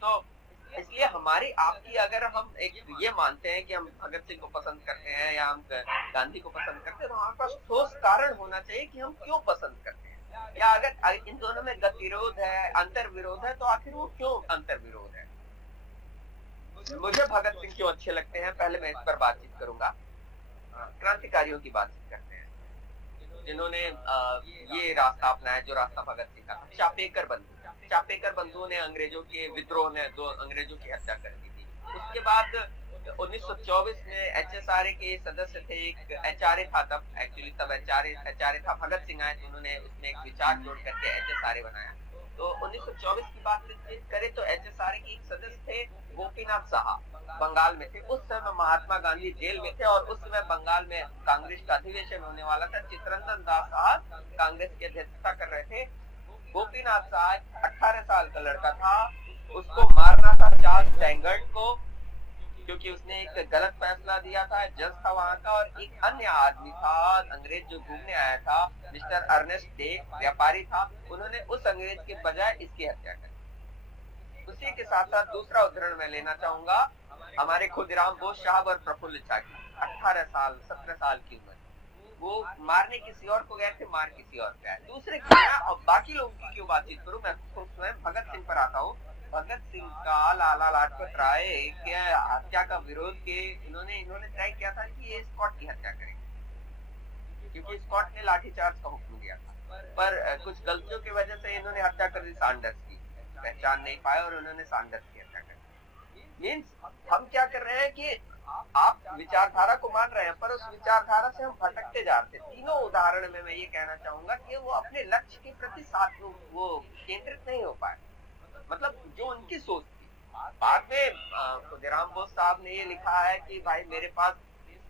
तो इसलिए हमारी आपकी, अगर हम एक ये मानते हैं कि हम भगत सिंह को पसंद करते हैं या हम गांधी को पसंद करते हैं, तो हमारे पास ठोस कारण होना चाहिए कि हम क्यों पसंद करते हैं, या अगर इन दोनों में गतिरोध है, अंतर विरोध है, तो आखिर वो क्यों अंतर विरोध है। मुझे भगत सिंह क्यों अच्छे लगते हैं, पहले मैं इस पर बातचीत करूंगा। क्रांतिकारियों की बातचीत करते हैं जिन्होंने ये रास्ता अपनाया जो रास्ता भगत सिंह का था। चापेकर बंधुओं ने अंग्रेजों के विद्रोह ने दो अंग्रेजों की हत्या कर दी थी। उसके बाद 1924 में HSRA के सदस्य थे, एक HRA था तब, एक्चुअली तब HRA था। भगत सिंह आए तो उन्होंने उसमें एक विचार जोड़ करके HSRA बनाया। तो 1924 की बात करें तो HSRA के एक सदस्य थे गोपीनाथ साहा, बंगाल में थे। उस समय महात्मा गांधी जेल में थे और उस समय बंगाल में कांग्रेस का अधिवेशन होने वाला था। चित्तरंजन दास साहा कांग्रेस की अध्यक्षता कर रहे थे। गोपीनाथ साहा 18 साल का लड़का था, उसको मारना था चार्ल्स टैंगर्ट को, क्योंकि उसने एक गलत फैसला दिया था। जज था वहां का, और एक अन्य आदमी था अंग्रेज जो घूमने आया था, मिस्टर अर्नेस्ट डे, व्यापारी था। उन्होंने उस अंग्रेज के बजाय इसकी हत्या कर दी। उसी के साथ साथ दूसरा उदाहरण मैं लेना चाहूंगा हमारे खुदीराम बोस साहब और प्रफुल्ल चाकी। 18 साल 17 साल की उम्र, वो मारने किसी और को गए थे, मार किसी और पे आए। दूसरे और बाकी लोगों की क्यों बातचीत करूं, मैं भगत सिंह पर आता हूँ। भगत सिंह का लाला लाजपत राय के हत्या का विरोध के इन्होंने तय किया था कि ये स्कॉट की हत्या करेंगे, क्योंकि स्कॉट ने लाठीचार्ज का हुक्म दिया था। पर कुछ गलतियों की वजह से इन्होंने हत्या कर दी सैंडर्स की, पहचान नहीं पाए और उन्होंने सैंडर्स की हत्या कर दी। मीन्स हम क्या कर रहे हैं कि आप विचारधारा को मान रहे हैं, पर उस विचारधारा से हम भटकते जा रहे थे। तीनों उदाहरण में मैं ये कहना चाहूंगा कि वो अपने लक्ष्य के प्रति साथ वो केंद्रित नहीं हो पाए, मतलब जो उनकी सोच थी। बाद में खुदीराम बोस साहब ने ये लिखा है कि भाई मेरे पास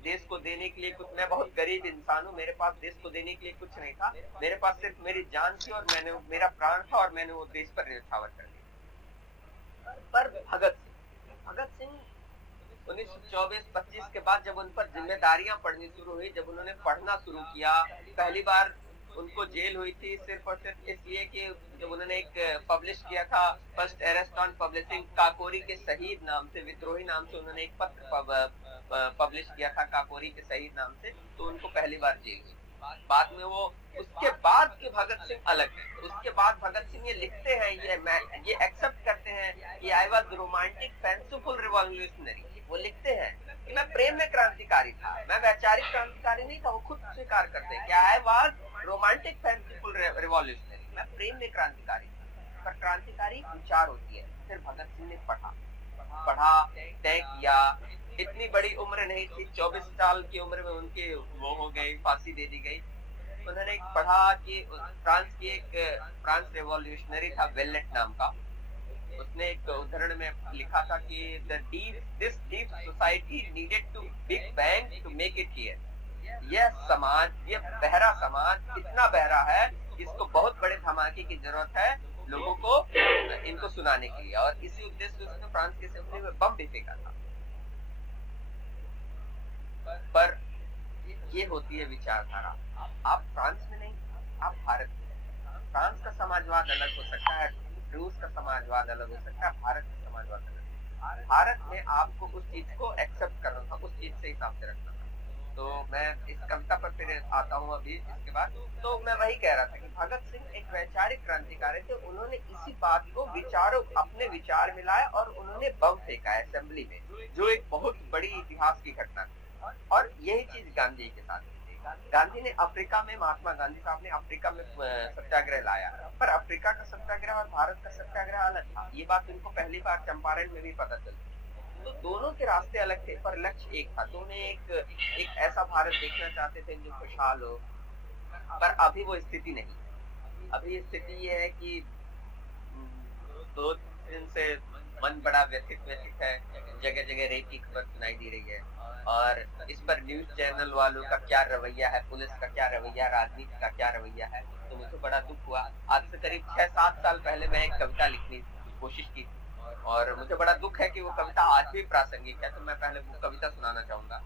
देश को देने के लिए कुछ, मैं बहुत गरीब इंसान हूँ, मेरे पास देश को देने के लिए कुछ नहीं था, मेरे पास सिर्फ मेरी जान थी और मेरा प्राण था और मैंने वो देश पर न्यौछावर कर दिया। पर भगत सिंह 1924-25 के बाद जब उन पर जिम्मेदारियां पड़नी शुरू हुई, जब उन्होंने पढ़ना शुरू किया, पहली बार उनको जेल हुई थी सिर्फ और सिर्फ इसलिए कि जब उन्होंने एक पब्लिश किया था first arrest on publishing, Kakori के शहीद नाम से, विद्रोही नाम से उन्होंने एक पत्र पब्लिश किया था काकोरी के शहीद नाम से, तो उनको पहली बार जेल हुई। बाद में वो, उसके बाद के भगत सिंह अलग है। उसके बाद भगत सिंह ये लिखते हैं, ये एक्सेप्ट करते हैं कि I was romantic fanciful revolutionary. वो लिखते हैं कि मैं प्रेम में क्रांतिकारी था, मैं वैचारिक क्रांतिकारी नहीं था। वो खुद स्वीकार करते हैं कि I was romantic fanciful revolutionary, मैं प्रेम में क्रांतिकारी था। पर क्रांतिकारी विचार होती है। फिर भगत सिंह ने पढ़ा, तय किया। इतनी बड़ी उम्र नहीं थी, 24 साल की उम्र में उनके वो हो गई, फांसी दे दी गई। उन्होंने पढ़ा कि फ्रांस रिवॉल्यूशनरी था वेलेट नाम का, उसने एक उदाहरण में लिखा था कि this deep society needed to big bang to make it here. यह समाज, ये बहरा समाज इतना बहरा है, इसको बहुत बड़े धमाके की जरूरत है लोगों को इनको सुनाने के लिए। और इसी उद्देश्य से उसने फ्रांस की असेंबली में बम भी फेंका था। पर ये होती है विचारधारा। आप फ्रांस में नहीं, आप भारत में। फ्रांस का समाजवाद अलग हो सकता है, रूस का समाजवाद अलग हो सकता है, भारत का समाजवाद अलग। भारत में आपको उस चीज को एक्सेप्ट करना था, उस चीज से हिसाब से रखना था। तो मैं इस कविता पर फिर आता हूँ अभी इसके बाद। तो मैं वही कह रहा था कि भगत सिंह एक वैचारिक क्रांतिकारी थे। उन्होंने इसी बात को अपने विचार मिलाए और उन्होंने बम फेंका असेंबली में, जो एक बहुत बड़ी इतिहास की घटना थी। और यही चीज गांधी के साथ थी। गांधी ने अफ्रीका में, महात्मा गांधी साहब ने अफ्रीका में सत्याग्रह लाया, पर अफ्रीका का सत्याग्रह और भारत का सत्याग्रह अलग था। ये बात उनको पहली बार चंपारण में भी पता चली। तो दोनों के रास्ते अलग थे, पर लक्ष्य एक था। दोनों एक ऐसा भारत देखना चाहते थे जो खुशहाल हो। पर अभी वो स्थिति नहीं। अभी स्थिति ये है कि 2 दिन से मन बड़ा व्यथित है। जगह जगह रेप की खबर सुनाई दे रही है और इस पर न्यूज चैनल वालों का क्या रवैया है, पुलिस का क्या रवैया, राजनीति का क्या रवैया है। तो मुझे बड़ा दुख हुआ। आज से करीब 6-7 साल पहले मैं एक कविता लिखने की कोशिश की थी और मुझे बड़ा दुख है कि वो कविता आज भी प्रासंगिक है। तो मैं पहले वो कविता सुनाना चाहूंगा।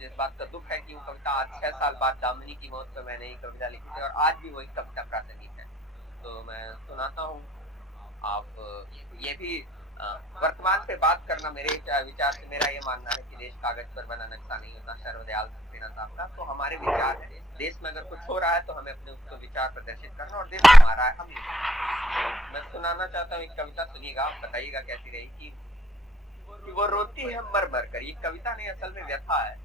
जिस बात का दुख है कि वो कविता आज 6 साल बाद दामिनी की मौत पर मैंने ये कविता लिखी थी और आज भी वही कविता प्रासंगिक है। तो मैं सुनाता हूँ। आप ये भी वर्तमान पे बात करना मेरे विचार से, मेरा ये मानना है कि देश कागज पर बना नक्शा नहीं होता, सर्वदयाल सक्सेना साहब का। तो हमारे विचार है, देश में अगर कुछ हो रहा है तो हमें अपने उसको विचार प्रदर्शित करना, और देश हमारा है, हम नहीं। मैं सुनाना चाहता हूँ एक कविता, सुनिएगा, आप बताइएगा कैसी रही। कि वो रोती है मर मर कर, ये कविता नहीं असल में व्यथा है।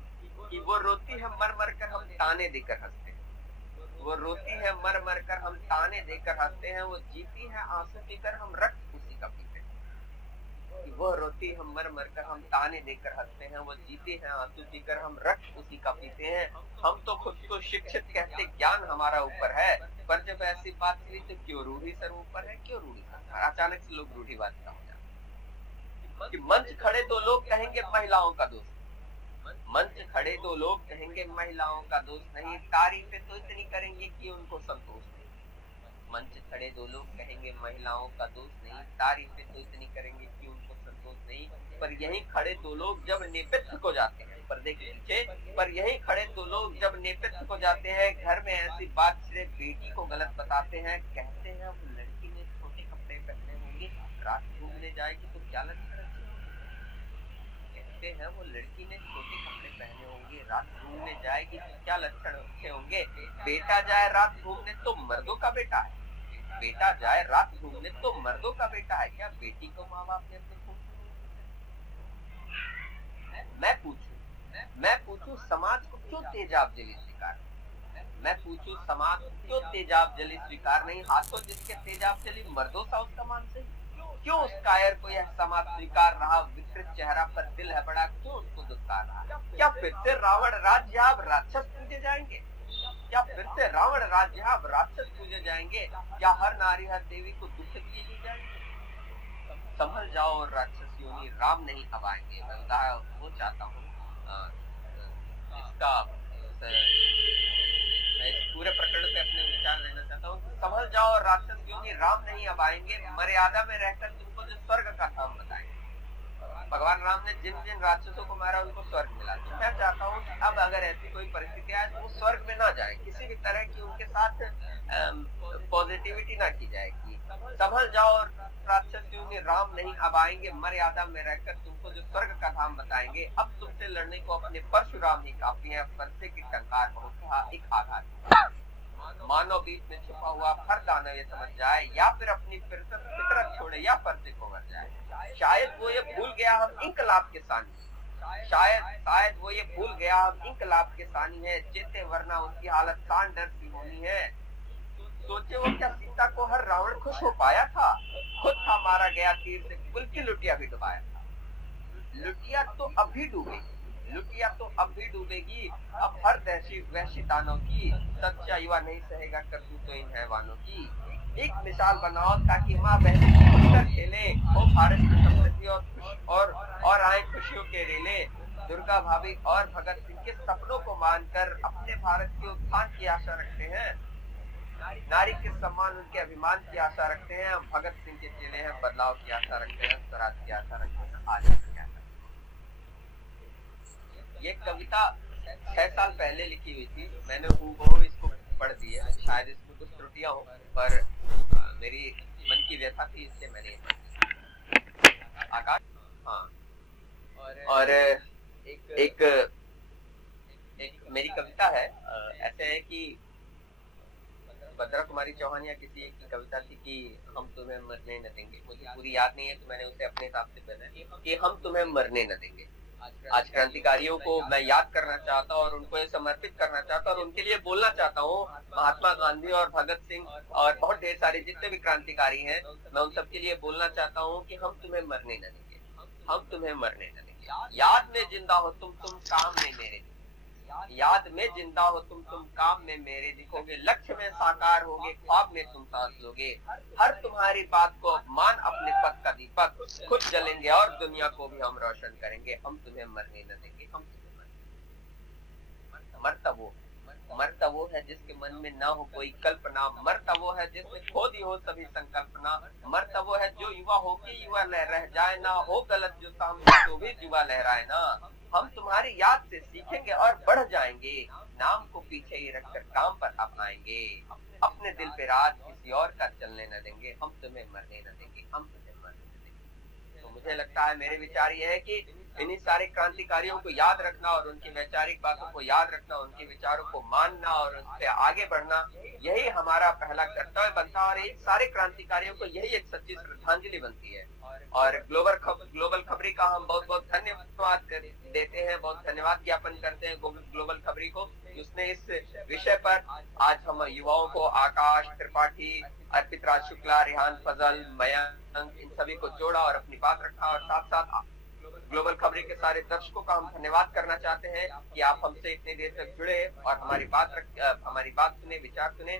कि वो रोती है मर मर कर, हम ताने देकर हंसते हैं। वो रोती है मर मर कर, हम ताने देकर हंसते हैं। वो जीती है आंसू पीकर, हम रक्त उसी का पीते हैं। वो रोती है मर मर कर, हम ताने देकर हंसते हैं। वो जीती है आंसू पीकर, हम रक्त उसी का पीते हैं। हम तो खुद को शिक्षित कहते, ज्ञान हमारा ऊपर है, पर जब ऐसी बात हुई तो क्यों रूढ़ी सर ऊपर है, क्यों रूढ़ी सर। अचानक से लोग रूढ़ीवाद का हो जाते। कि मंच खड़े तो लोग कहेंगे महिलाओं का दोष, मंच खड़े तो लोग कहेंगे महिलाओं का दोष नहीं, तारीफें तो इतनी करेंगे कि उनको संतोष नहीं। मंच खड़े तो लोग कहेंगे महिलाओं का दोष नहीं, तारीफें तो इतनी करेंगे कि उनको संतोष नहीं। पर यहीं खड़े तो लोग जब नेपथ्य को जाते हैं, पर्दे के पीछे, पर यहीं खड़े तो लोग जब नेपथ्य को जाते हैं, घर में ऐसी बात सिर्फ बेटी को गलत बताते हैं। कहते हैं वो लड़की ने छोटे कपड़े पहने होंगे, रात घूमने जाएगी तो क्या लक्षण हैं। वो लड़की ने छोटे कपड़े पहने होंगे, रात घूमने जाएगी तो क्या लक्षण अच्छे होंगे। बेटा जाए रात घूमने तो मर्दों का बेटा है, बेटा जाए रात घूमने तो मर्दों का बेटा है क्या? बेटी को माँ बाप ने अपने खून मैं पूछूं समाज को क्यों तेजाब जली स्वीकार? मैं पूछूं समाज को क्यों तेजाब जली स्वीकार नहीं? हाथों जिसके तेजाब जली मर्दों सा उसका मान सही। क्यों उस कायर को यह समाज स्वीकार रहा? विकृत चेहरा पर दिल है बड़ा, क्यों उसको दुत्कार रहा? क्या फिर से रावण राज्य अब राक्षस पूजे जाएंगे? क्या फिर से रावण राज्य अब राक्षस पूजे जाएंगे? क्या हर नारी हर देवी को दुख दिए जाएंगे? संभल जाओ राक्षस योनि, राम नहीं अब आएंगे। मैं वो चाहता हूँ इसका मैं इस पूरे प्रकरण पे अपने विचार लेना चाहता हूँ। संभल जाओ राक्षस योनि, राम नहीं अब आएंगे। मर्यादा में रहकर तुमको जो स्वर्ग का काम बताएंगे। भगवान राम ने जिन जिन राक्षसों को मारा उनको स्वर्ग मिला। तो मैं चाहता हूँ कि अब अगर ऐसी कोई परिस्थिति आए तो वो स्वर्ग में ना जाए, किसी भी तरह की उनके साथ पॉजिटिविटी ना की जाएगी। संभल जाओ राक्षस योनि, राम नहीं अब आएंगे। मर्यादा में रहकर तुमको जो स्वर्ग का धाम बताएंगे। अब तुमसे लड़ने को अपने परशुराम ही काफी है। परसे की टंकार बहुत एक आघात मानव बीच में छुपा हुआ हर दानव ये समझ जाए, या फिर अपनी फितरत छोड़े या परसे को मर जाए। शायद वो ये भूल गया हम इंकलाब के सानी, शायद वो ये भूल गया हम इंकलाब के सानी है। चेते वरना उसकी हालत कान डर सी होनी है। सोचे वो क्या सीता को हर रावण खुश हो पाया था? खुद था मारा गया तीर से, कुल की लुटिया भी डुबाया था। लुटिया तो अभी डूबेगी। अब हर वहशी दानों की सच्चा युवा नहीं सहेगा करतूतों इन हैवानों की। एक मिसाल बनाओ ताकि माँ बहन खेले हो भारत की समृद्धि और आए खुशियों के रेले। दुर्गा भाभी और भगत सिंह के सपनों को मानकर अपने भारत के उत्थान की आशा रखते हैं। नारी के सम्मान उनके अभिमान की आशा रखते हैं। हम भगत सिंह के चेले हैं, बदलाव की आशा रखते हैं, स्वराज की आशा रखते हैं, आजादी की आशा। ये कविता 6 साल पहले लिखी हुई थी। मैंने हूबहू इसको पढ़ दी है। शायद इसमें कुछ त्रुटियां हो, पर मेरी मन की व्यथा थी, इससे मैंने आकाश। हाँ, और एक मेरी कविता है। ऐसे है कि भद्रा कुमारी चौहान या किसी एक की कविता थी कि हम तुम्हें मरने न देंगे। मुझे पूरी याद नहीं है, तो मैंने उसे अपने हिसाब से पढ़ा कि हम तुम्हें मरने न देंगे। आज क्रांतिकारियों को मैं याद करना चाहता हूँ और उनको ये समर्पित करना चाहता हूँ और उनके लिए बोलना चाहता हूँ। महात्मा गांधी और भगत सिंह और बहुत ढेर सारे जितने भी क्रांतिकारी हैं, मैं उन सबके लिए बोलना चाहता हूँ कि हम तुम्हें मरने न देंगे, हम तुम्हें मरने न देंगे। याद में जिंदा हो तुम काम में मेरे, याद में जिंदा हो तुम काम में मेरे दिखोगे। लक्ष्य में साकार होगे, ख्वाब में तुम सांस लोगे। हर तुम्हारी बात को मान अपने पथ का दीपक, खुद जलेंगे और दुनिया को भी हम रोशन करेंगे। हम तुम्हें मरने न देंगे, हम तुम्हें मरता वो है जिसके मन में ना हो कोई कल्पना। मरता वो है जिसमें खो दी हो सभी संकल्पना। मरता वो है जो युवा हो के युवा रह जाए ना, हो गलत जो सामने तो भी युवा लहराए ना। हम तुम्हारी याद से सीखेंगे और बढ़ जाएंगे, नाम को पीछे ही रखकर काम पर अब आएंगे। अपने दिल पे राज किसी और का चलने न देंगे, हम तुम्हें मरने न देंगे, हम तुम्हें मरने न देंगे। तो मुझे लगता है, मेरे विचार ये है कि इन्हीं सारे क्रांतिकारियों को याद रखना और उनकी वैचारिक बातों को याद रखना, उनके विचारों को मानना और उनसे आगे बढ़ना, यही हमारा पहला कर्तव्य बनता है। और इन सारे क्रांतिकारियों को यही एक सच्ची श्रद्धांजलि बनती है। और ग्लोबल खबरी का हम बहुत बहुत धन्यवाद देते हैं, बहुत धन्यवाद ज्ञापन करते हैं ग्लोबल खबरी को। उसने इस विषय पर आज हम युवाओं को आकाश त्रिपाठी, अर्पित राज शुक्ला, रेहान फजल, मयंक, इन सभी को जोड़ा और अपनी बात रखा। और साथ साथ ग्लोबल खबरी के सारे दर्शकों का हम धन्यवाद करना चाहते हैं कि आप हमसे इतनी देर तक जुड़े और हमारी बात सुने, विचार सुने।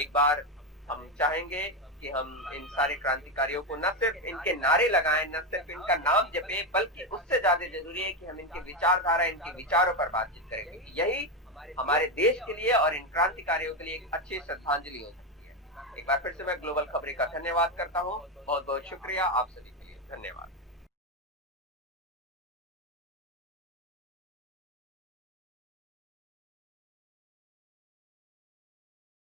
एक बार हम चाहेंगे कि हम इन सारे क्रांतिकारियों को न सिर्फ इनके नारे लगाएं, न सिर्फ इनका नाम जपे, बल्कि उससे ज्यादा जरूरी है कि हम इनके विचारधारा, इनके विचारों पर बातचीत करें। यही हमारे देश के लिए और इन क्रांतिकारियों के लिए एक अच्छी श्रद्धांजलि हो सकती है। एक बार फिर से मैं ग्लोबल खबरी का धन्यवाद करता हूँ। बहुत बहुत शुक्रिया आप सभी के लिए, धन्यवाद।